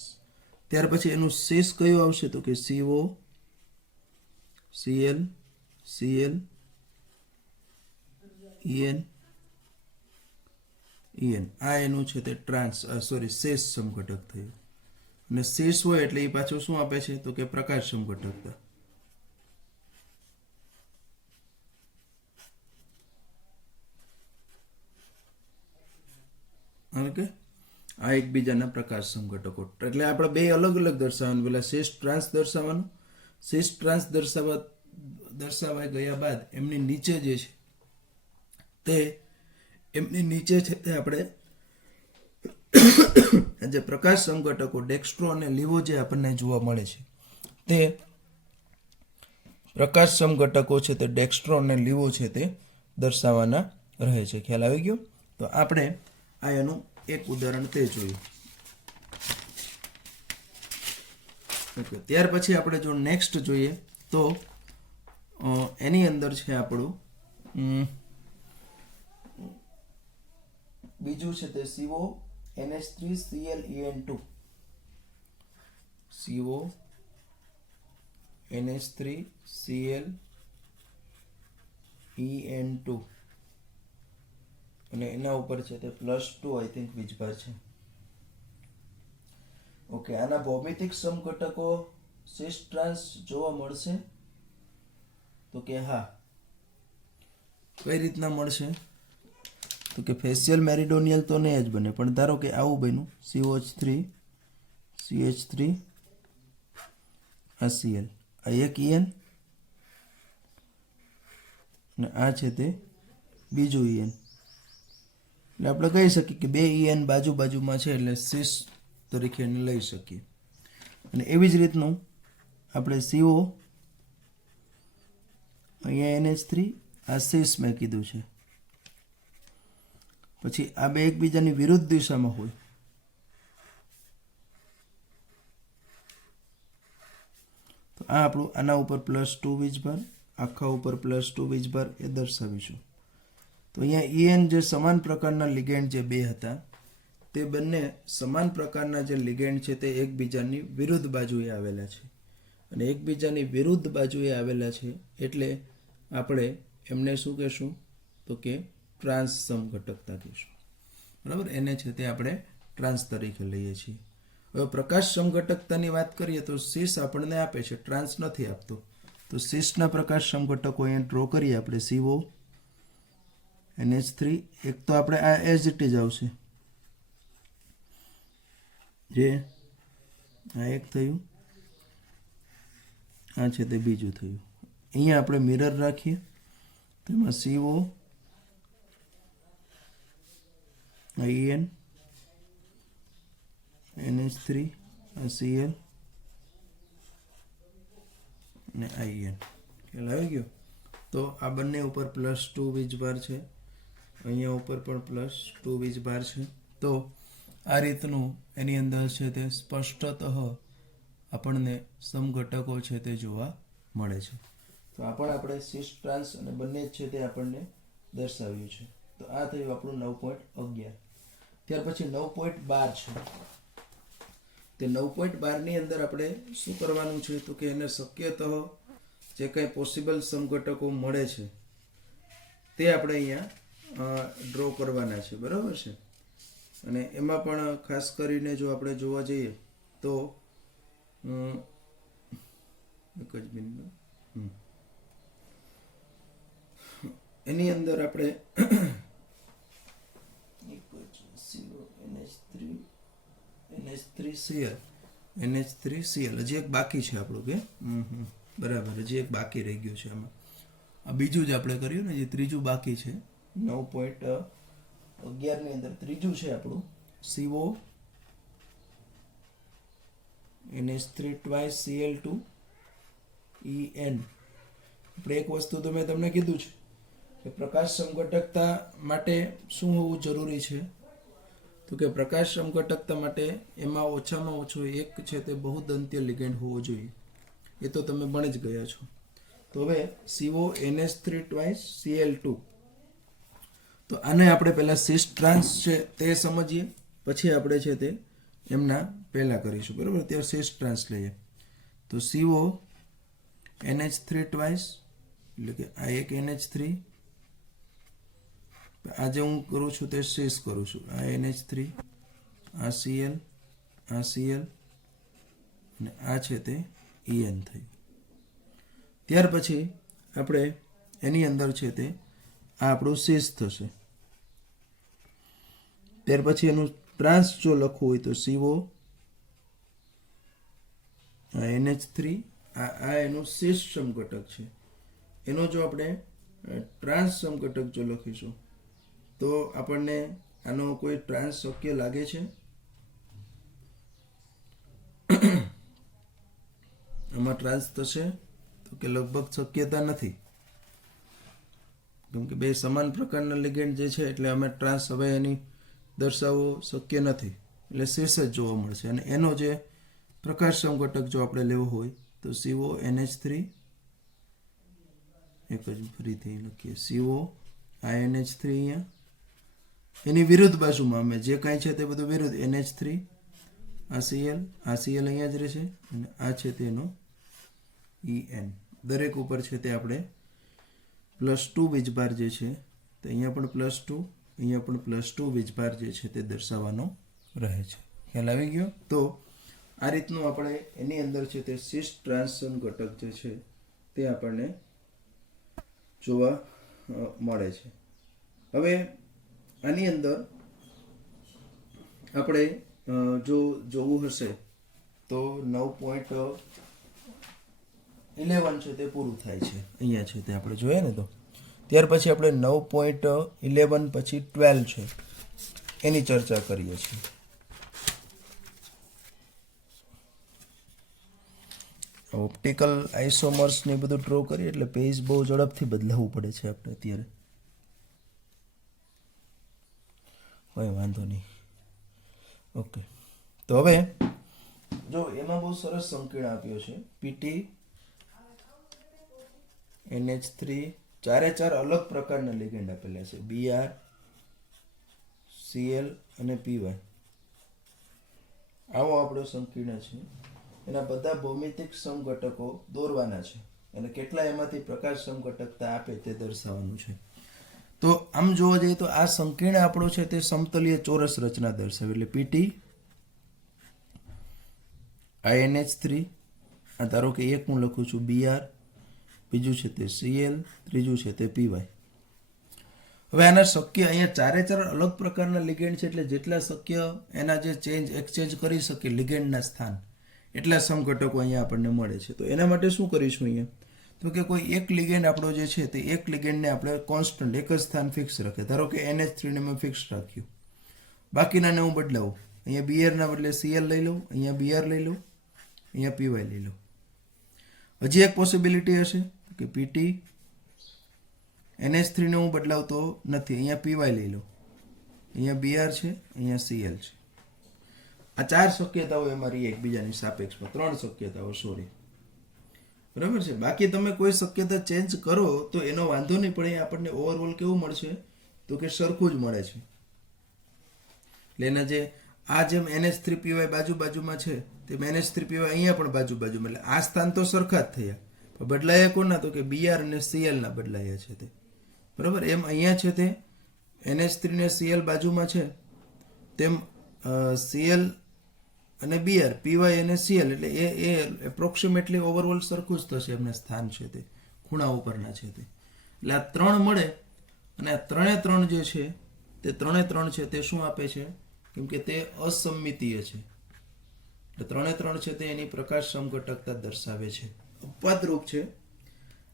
ત્યાર પછી એનું શેષ કયું આવશે તો કે CO, Cl, Cl, En, En. આ એનું છે તે ટ્રાન્સ શેષ સમઘટક થયું. અને શેષ હોય એટલે એ પાછું શું આપે છે તો કે પ્રકાશ સમઘટકતા. ઓકે, આ એકબીજાના પ્રકાશ સમઘટકો. એટલે આપણે બે અલગ અલગ દર્શાવવાનું. પેલા શેષ ટ્રાન્સ દર્શાવવાનું. શેષ ટ્રાન્સ દર્શાવાઈ ગયા બાદ એમની નીચે જે છે તે એમની નીચે છે તે આપણે જે પ્રકાશ સમઘટકો ડેક્સ્ટ્રો અને લીવો જે આપણને જોવા મળે છે તે પ્રકાશ સમઘટકો છે તે ડેક્સ્ટ્રો અને લીવો છે તે દર્શાવવાના રહે છે. ખ્યાલ આવી ગયો? તો આપણે આ એનું એક ઉદાહરણ તે જોયું. ઓકે, ત્યાર પછી આપણે જો નેક્સ્ટ જોઈએ તો એની અંદર છે આપણું બીજું છે તે CO NH3ClEN2 CO NH3ClEN2 અને એના ઉપર છે તે +2 આઈ થિંક વીજભાર છે. ઓકે, આના ભૌમિતિક સમઘટકો સિસ ટ્રાન્સ જોવા મળશે? તો કે હા. કઈ રીતના મળશે? તો કે ફેશિયલ મેરિડોનિયલ તો નહીં જ બને, પણ ધારો કે આવું બન્યું COH3 CH3 આ Cl, આ એક EN અને આ છે તે બીજું EN. એટલે આપણે કહી શકીએ કે બે EN બાજુમાં છે એટલે સિસ તરીકે એને લઈ શકીએ. અને એવી જ રીતનું આપણે CO અહીંયા NH3 આ સિસ મેં કીધું છે. પછી આ બે એકબીજાની વિરુદ્ધ દિશામાં હોય તો આ આપણું આના ઉપર +2 વીજભાર, આખા ઉપર +2 વીજભાર એ દર્શાવીશું. તો અહીંયા EN જે સમાન પ્રકારના લિગેન્ડ જે બે હતા તે બંને સમાન પ્રકારના જે લિગેન્ડ છે તે એકબીજાની વિરુદ્ધ બાજુએ આવેલા છે. અને એકબીજાની વિરુદ્ધ બાજુએ આવેલા છે એટલે આપણે એમને શું કહેશું? તો કે ટ્રાન્સ સમઘટકતા કહીશું. બરાબર? એને છે તે આપણે ટ્રાન્સ તરીકે લઈએ છીએ. હવે પ્રકાશ સમઘટકતાની વાત કરીએ તો સિસ આપણને આપે છે, ટ્રાન્સ નથી આપતો. તો સિસના પ્રકાશ સમઘટકો અહીંયા ડ્રો કરીએ આપણે. CO NH3 એક તો આપણે આ એઝ ઇટ ઇઝ આવશે, જે આ એક થયું, આ છે તે બીજું થયું. અહીંયા આપણે મિરર રાખીએ તેમાં CO IN NH3 Cl અને IN. ખ્યાલ આવી ગયો? તો આ બંને ઉપર +2 વીજભાર છે, અહીંયા ઉપર પણ +2 વીજભાર છે. તો આ રીતનું એની અંદર છે તે સ્પષ્ટતઃ આપણને સમઘટકો છે તે જોવા મળે છે. તો આ પણ આપણે સિસ ટ્રાન્સ અને બંને જ છે તે આપણને દર્શાવ્યું છે. તો આ થયું આપણું 9.11. ત્યાર પછી 9.12 છે. તે 9.12 ની અંદર આપણે શું કરવાનું છે? તો કે એને શક્યતઃ જે કંઈ પોસિબલ સમઘટકો મળે છે તે આપણે અહીંયા ડ્રો કરવાના છે. બરાબર છે? અને એમાં પણ ખાસ કરીને જો આપણે જોવા જઈએ તો એક જ મિનિટ, એની અંદર આપણે NH3Cl હજી એક બાકી છે આપણું કે બરાબર, હજી એક બાકી રહી ગયું છે આમાં. આ બીજું જ આપણે કર્યું ને, જે ત્રીજું બાકી છે 9.11 ની અંદર ત્રીજું છે આપણું CO NH3 twice Cl2 EN. આપણે એક વસ્તુ તો મેં તમને કીધું છે કે પ્રકાશ સમઘટકતા માટે શું હોવું જરૂરી છે? તો કે પ્રકાશ સમઘટકતા માટે એમાં ઓછામાં ઓછો એક છે તે બહુદંતીય લિગેન્ડ હોવો જોઈએ. એ તો તમે ભણી જ ગયા છો. તો હવે CO NH3 twice Cl2, તો આને આપણે પહેલા સિસ ટ્રાન્સ છે તે સમજીએ, પછી આપણે છે તે એમના પહેલા કરીશું. બરાબર? ત્યાં સિસ ટ્રાન્સ લઈએ તો CO NH3 twice એટલે કે આ એક NH3, આજે હું કરું છું તે સિસ કરું છું. આ NH3, આ Cl, આ Cl અને આ છે તે EN થયું. ત્યાર પછી આપણે એની અંદર છે તે આ આપણું સિસ થશે. ત્યાર પછી એનું ટ્રાન્સ જો લખવું હોય તો CO આ NH3, આ એનું સિસ સમઘટક છે. એનો જો આપણે ટ્રાન્સ સમઘટક જો લખીશું તો આપણને આનો કોઈ ટ્રાન્સ શક્ય લાગે છે? આમાં ટ્રાન્સ થશે તો કે લગભગ શક્યતા નથી, કેમ કે બે સમાન પ્રકારના લિગેન્ડ જે છે એટલે અમે ટ્રાન્સ હવે એની દર્શાવવો શક્ય નથી, એટલે શીર્ષ જ જોવા મળશે. અને એનો જે પ્રકાશ સમઘટક જો આપણે લેવો હોય તો CONH3, એક જ ફરીથી લખીએ COINH3 અહીંયા, એની વિરુદ્ધ બાજુમાં અમે જે કાંઈ છે તે બધું વિરુદ્ધ NH3, આ Cl અહીંયા જ રહેશે અને આ છે તેનો En. દરેક ઉપર છે તે આપણે +2 વીજભાર જે છે તે અહીંયા પણ +2, અહીંયા પણ +2 વીજભાર જે છે તે દર્શાવવાનો રહે છે. ખ્યાલ આવી ગયો? તો આ રીતનું આપણે એની અંદર છે તે સિસ ટ્રાન્સન ઘટક જે છે તે આપણને જોવા મળે છે. હવે આની અંદર આપણે જો જોવું હશે તો 9.11 છે તે પૂરું થાય છે, અહીંયા છે તે આપણે જોઈએ ને. તો ત્યાર પછી આપણે 9.11 પછી 12 છે એની ચર્ચા કરીએ છીએ. ઓપ્ટિકલ આઇસોમર્સ ને બધું ડ્રો કરીએ એટલે પેજ બહુ ઝડપથી બદલાવવું પડે છે આપણે અત્યારે. હોય વાંધો નહીં. ઓકે, તો હવે જો એમાં બહુ સરસ સંકીર્ણ આપ્યો છે PT, NH3, ચારે ચાર અલગ પ્રકારના લિગેન્ડ આપેલા છે, Br, Cl અને Py. આવો આપણો સંકીર્ણ છે. એના બધા ભૌમિતિક સમઘટકો દોરવાના છે અને કેટલા એમાંથી પ્રકાશ સમઘટકતા આપે તે દર્શાવવાનું છે. તો આમ જોવા જઈએ તો આ સંકીર્ણ આપણો છે તે સમતલીય ચોરસ રચના દર્શાવે, એટલે PT, INH3, આ ધારો કે એક હું લખું છું Br, બીજું છે તે Cl, ત્રીજું છે તે Py. હવે આના શક્ય અહીંયા ચારે ચાર અલગ પ્રકારના લિગેન્ડ છે એટલે જેટલા શક્ય એના જે એક્સચેન્જ કરી શકે લિગેન્ડના સ્થાન એટલા સમઘટકો અહીંયા આપણને મળે છે. તો એના માટે શું કરીશું અહીંયા? તો કે કોઈ એક લિગેન્ડ આપણો જે છે તે એક લિગેન્ડને આપણે કોન્સ્ટન્ટ એક જ સ્થાન ફિક્સ રાખે. ધારો કે NH3 ને મેં ફિક્સ રાખ્યું, બાકીનાને હું બદલાવું. અહીંયા Br ના બદલે Cl લઈ લઉં, અહીંયા Br લઈ લઉં, અહીંયા Py લઈ લઉં. હજી એક પોસિબિલિટી હશે કે PT, NH3 ને હું બદલાવતો નથી, અહીંયા Py લઈ લઉં, અહીંયા Br છે, અહીંયા Cl છે. આ ચાર શક્યતાઓ અમારી એકબીજાની સાપેક્ષમાં, ત્રણ શક્યતાઓ, સોરી, બરાબર છે. બાકી તમે કોઈ શક્યતા ચેન્જ કરો તો એનો વાંધો નહીં, પણ આપણને ઓવરઓલ કેવું મળશે તો કે સરખું જ મળે છે. એટલે એના જે આ જેમ NH3PY બાજુમાં છે તેમ NH3PY અહીંયા પણ બાજુમાં, એટલે આ સ્થાન તો સરખા જ થયા, પણ બદલાયા કોના? તો કે Br અને Cl ના બદલાયા છે તે, બરાબર. એમ અહીંયા છે તે NH3 ને Cl બાજુમાં છે તેમ Cl અને Br, Py અને Cl, એટલે એ એપ્રોક્સિમેટલી ઓવરઓલ સરખું જ થશે. એમના સ્થાન છે તે ખૂણા ઉપરના છે તે, એટલે આ ત્રણ મળે અને આ ત્રણ જે છે તે ત્રણ છે તે શું આપે છે? કેમ કે તે અસમ્મિતીય છે, એટલે ત્રણ છે તે એની પ્રકાશ સમઘટકતા દર્શાવે છે, અપવાદરૂપ છે.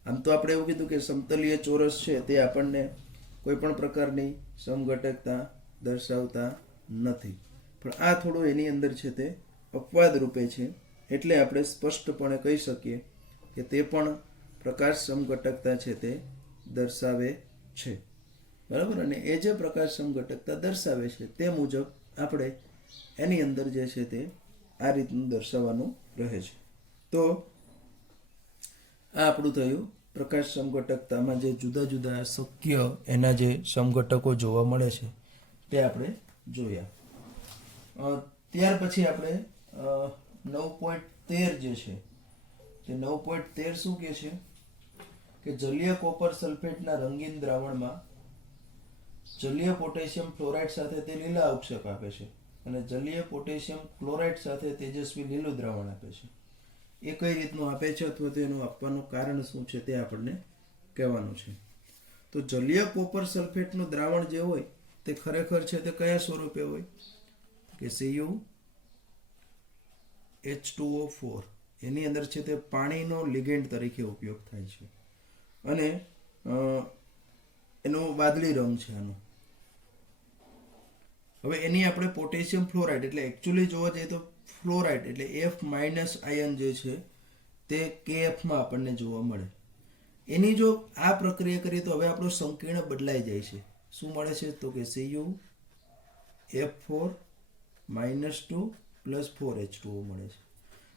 આમ તો આપણે એવું કીધું કે સમતલીય ચોરસ છે તે આપણને કોઈ પણ પ્રકારની સમઘટકતા દર્શાવતા નથી, પણ આ થોડું એની અંદર છે તે અપવાદ રૂપે છે, એટલે આપણે સ્પષ્ટપણે કહી શકીએ કે તે પણ પ્રકાશ સમઘટકતા છે તે દર્શાવે છે, બરાબર. અને એ જે પ્રકાશ સમઘટકતા દર્શાવે છે તે મુજબ આપણે એની અંદર જે છે તે આ રીતનું દર્શાવવાનું રહે છે. તો આ આપણું થયું પ્રકાશ સમઘટકતામાં જે જુદા જુદા શક્ય એના જે સમઘટકો જોવા મળે છે તે આપણે જોયા. ત્યાર પછી આપણે 9.13 જે છે તે 9.13 શું કહે છે કે જલીય કોપર સલ્ફેટના રંગીન દ્રાવણમાં જલીય પોટેશિયમ ફ્લોરાઇડ સાથે તે લીલા અવક્ષેપ આપે છે અને જલીય પોટેશિયમ ક્લોરાઇડ સાથે તેજસ્વી લીલું દ્રાવણ આપે છે. એ કઈ રીતનું આપે છે અથવા તો એનું આપવાનું કારણ શું છે તે આપણને કહેવાનું છે. તો જલીય કોપર સલ્ફેટનું દ્રાવણ જે હોય તે ખરેખર છે તે કયા સ્વરૂપે હોય કે CuH2O4, એની અંદર છે તે પાણીનો લિગેન્ડ તરીકે ઉપયોગ થાય છે અને એનો વાદળી રંગ છે આનો, હવે એની આપણે પોટેશિયમ ફ્લોરાઇડ એટલે એકચ્યુઅલી જોવા જઈએ તો ફ્લોરાઇડ એટલે F માઇનસ આયન જે છે તે KFમાં આપણને જોવા મળે. એની જો આ પ્રક્રિયા કરીએ તો હવે આપણો સંકીર્ણ બદલાઈ જાય છે. શું મળે છે તો કે Cu F4 -2 + 4H2O મળે છે.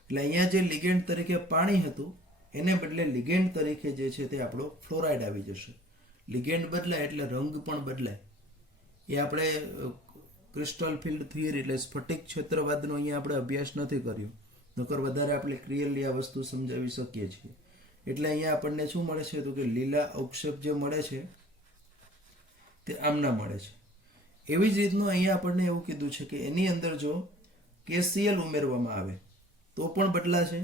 એટલે અહીંયા જે લિગેન્ડ તરીકે પાણી હતું એને બદલે લિગેન્ડ તરીકે જે છે તે આપણો ફ્લોરાઇડ આવી જશે. લિગેન્ડ બદલાય એટલે રંગ પણ બદલાય. એ આપણે ક્રિસ્ટલ ફિલ્ડ થિયરી એટલે સ્ફટિક ક્ષેત્રવાદનો અહીંયા આપણે અભ્યાસ નથી કર્યો, નકર વધારે આપણે ક્લિયરલી આ વસ્તુ સમજાવી શકીએ છીએ. એટલે અહીંયા આપણને શું મળે છે તો કે લીલા અવક્ષેપ જે મળે છે તે આમના મળે છે. એવી જ રીતનું અહીંયા આપણને એવું કીધું છે કે એની અંદર જો KCl ઉમેરવામાં આવે તો પણ બદલાશે.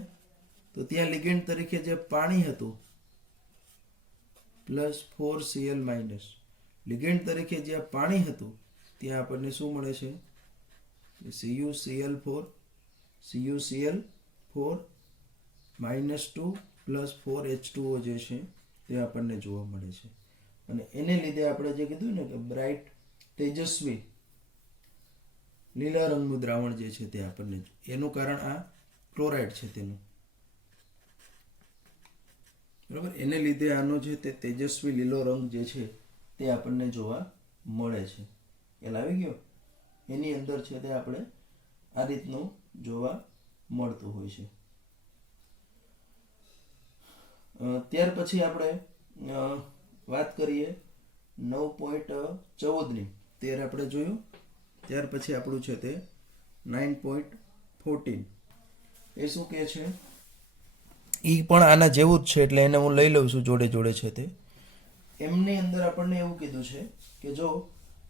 તો ત્યાં લિગેન્ડ તરીકે જે પાણી હતું +4Cl- લિગેન્ડ તરીકે જે પાણી હતું ત્યાં આપણને શું મળે છે CuCl4 -2 + 4H2O જે છે તે આપણને જોવા મળે છે. અને એને લીધે આપણે જે કીધું ને કે બ્રાઇટ તેજસ્વી લીલા રંગનું દ્રાવણ જે છે તે આપણને, એનું કારણ આ ક્લોરાઇડ છે તેનું, બરાબર. એને લીધે આનો જે તે તેજસ્વી લીલો રંગ જે છે તે આપણને જોવા મળે છે. ખ્યાલ આવી ગયો? એની અંદર છે તે આપણે આ રીતનું જોવા મળતું હોય છે. ત્યાર પછી આપણે વાત કરીએ 9.14ની. ત્યારે આપણે જોયું. ત્યાર પછી આપણું છે તે 9.14. એ શું કહે છે? એ પણ આના જેવું જ છે એટલે એને હું લઈ લઉં છું જોડે જોડે છે તે. એમની અંદર આપણને એવું કીધું છે કે જો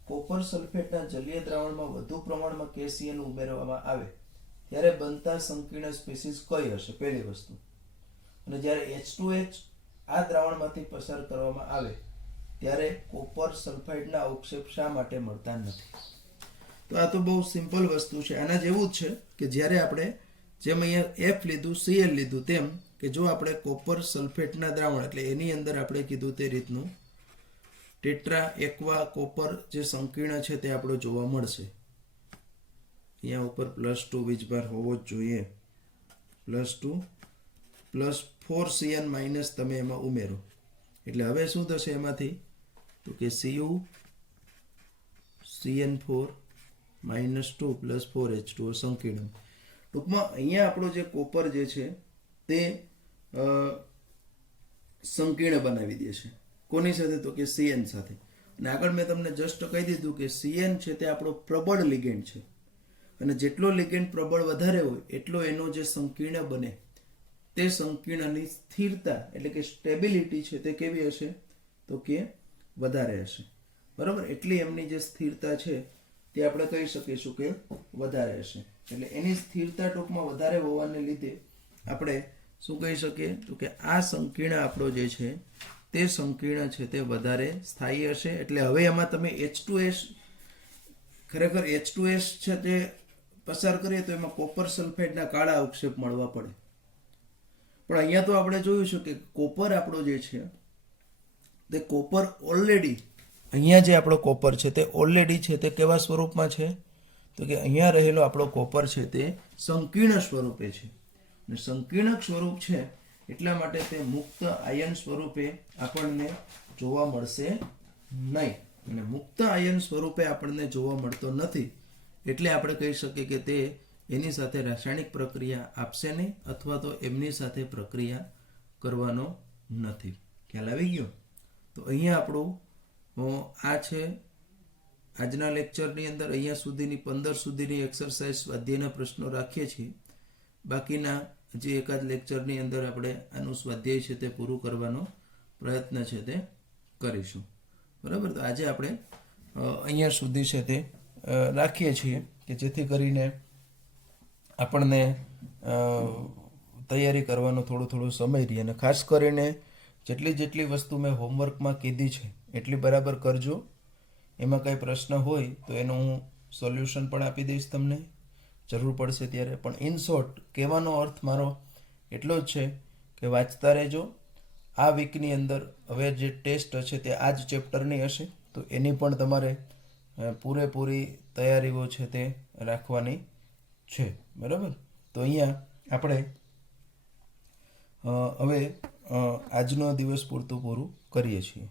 કોપર સલ્ફેટના જલીય દ્રાવણમાં વધુ પ્રમાણમાં KCl ઉમેરવામાં આવે ત્યારે બનતા સંકીર્ણ સ્પીસીસ કઈ હશે? પહેલી વસ્તુ. અને જ્યારે H2H આ દ્રાવણમાંથી પસાર કરવામાં આવે ત્યારે કોપર સલ્ફાઇડના અવક્ષેપ શા માટે મળતા નથી? તો આ તો બહુ સિમ્પલ વસ્તુ છે. આના જેવું જ છે કે જ્યારે આપણે જેમ અહીંયા F લીધું Cl લીધું તેમ કે જો આપણે કોપર સલ્ફેટના દ્રાવણ એટલે એની અંદર આપણે કીધું તે રીતનું ટેટ્રા એક્વા કોપર જે સંકીર્ણ છે તે આપણો જોવા મળશે. અહીંયા ઉપર +2 વીજભાર હોવો જ જોઈએ. +2 + 4Cn- તમે એમાં ઉમેરો એટલે હવે શું થશે એમાંથી તો કે CuCN4 -2 + 4H2O સંકીર્ણ. ટૂંકમાં અહીંયા આપણો જે કોપર જે છે તે સંકીર્ણ બનાવી દે છે. કોની સાથે તો કે Cn સાથે. અને આગળ મેં તમને જસ્ટ કહી દીધું કે Cn છે તે આપણો પ્રબળ લિગેન્ડ છે અને જેટલો લિગેન્ડ પ્રબળ વધારે હોય એટલો એનો જે સંકીર્ણ બને તે સંકીર્ણની સ્થિરતા એટલે કે સ્ટેબિલિટી છે તે કેવી હશે તો કે વધારે હશે, બરાબર. એટલી એમની જે સ્થિરતા છે તે આપણે કહી શકીશું કે વધારે હશે. એટલે એની સ્થિરતા ટૂંકમાં વધારે હોવાને લીધે આપણે શું કહી શકીએ તો કે આ સંકીર્ણ આપણો જે છે તે સંકીર્ણ છે તે વધારે સ્થાયી હશે. એટલે હવે એમાં તમે H2S ખરેખર H2S છે તે પસાર કરીએ તો એમાં કોપર સલ્ફેટના કાળા અવક્ષેપ મળવા પડે. પણ અહીંયા તો આપણે જોયું છે કે કોપર આપણો જે છે તે કોપર ઓલરેડી અહીંયા જે આપણો કોપર છે તે ઓલરેડી છે તે કેવા સ્વરૂપમાં છે તો કે અહીંયા રહેલો આપણો કોપર છે તે સંકીર્ણ સ્વરૂપે છે. અને સંકીર્ણ સ્વરૂપ છે એટલા માટે તે મુક્ત આયન સ્વરૂપે આપણને જોવા મળશે નહીં. અને મુક્ત આયન સ્વરૂપે આપણને જોવા મળતો નથી એટલે આપણે કહી શકીએ કે તે એની સાથે રાસાયણિક પ્રક્રિયા આપશે નહીં અથવા તો એમની સાથે પ્રક્રિયા કરવાનો નથી. ખ્યાલ આવી ગયો? તો અહીંયા આપણું આ છે આજના લેક્ચરની અંદર. અહીંયા સુધીની 15 સુધીની એક્સરસાઇઝ સ્વાધ્યાયના પ્રશ્નો રાખીએ છીએ. બાકીના જે એકાદ લેક્ચરની અંદર આપણે આનું સ્વાધ્યાય છે તે પૂરું કરવાનો પ્રયત્ન છે તે કરીશું, બરાબર. તો આજે આપણે અહીંયા સુધી છે તે રાખીએ છીએ કે જેથી કરીને આપણને તૈયારી કરવાનો થોડો સમય રહે. અને ખાસ કરીને જેટલી વસ્તુ મેં હોમવર્કમાં કીધી છે એટલી બરાબર કરજો. એમાં કંઈ પ્રશ્ન હોય તો એનું હું સોલ્યુશન પણ આપી દઈશ તમને જરૂર પડશે ત્યારે. પણ ઇન શોર્ટ કહેવાનો અર્થ મારો એટલો જ છે કે વાંચતા રહેજો. આ વીકની અંદર હવે જે ટેસ્ટ હશે તે આ જ ચેપ્ટરની હશે તો એની પણ તમારે પૂરેપૂરી તૈયારીઓ છે તે રાખવાની છે. બરાબર. તો અહીંયા આપણે હવે આજનો દિવસ પૂરતું પૂરું કરીએ છીએ.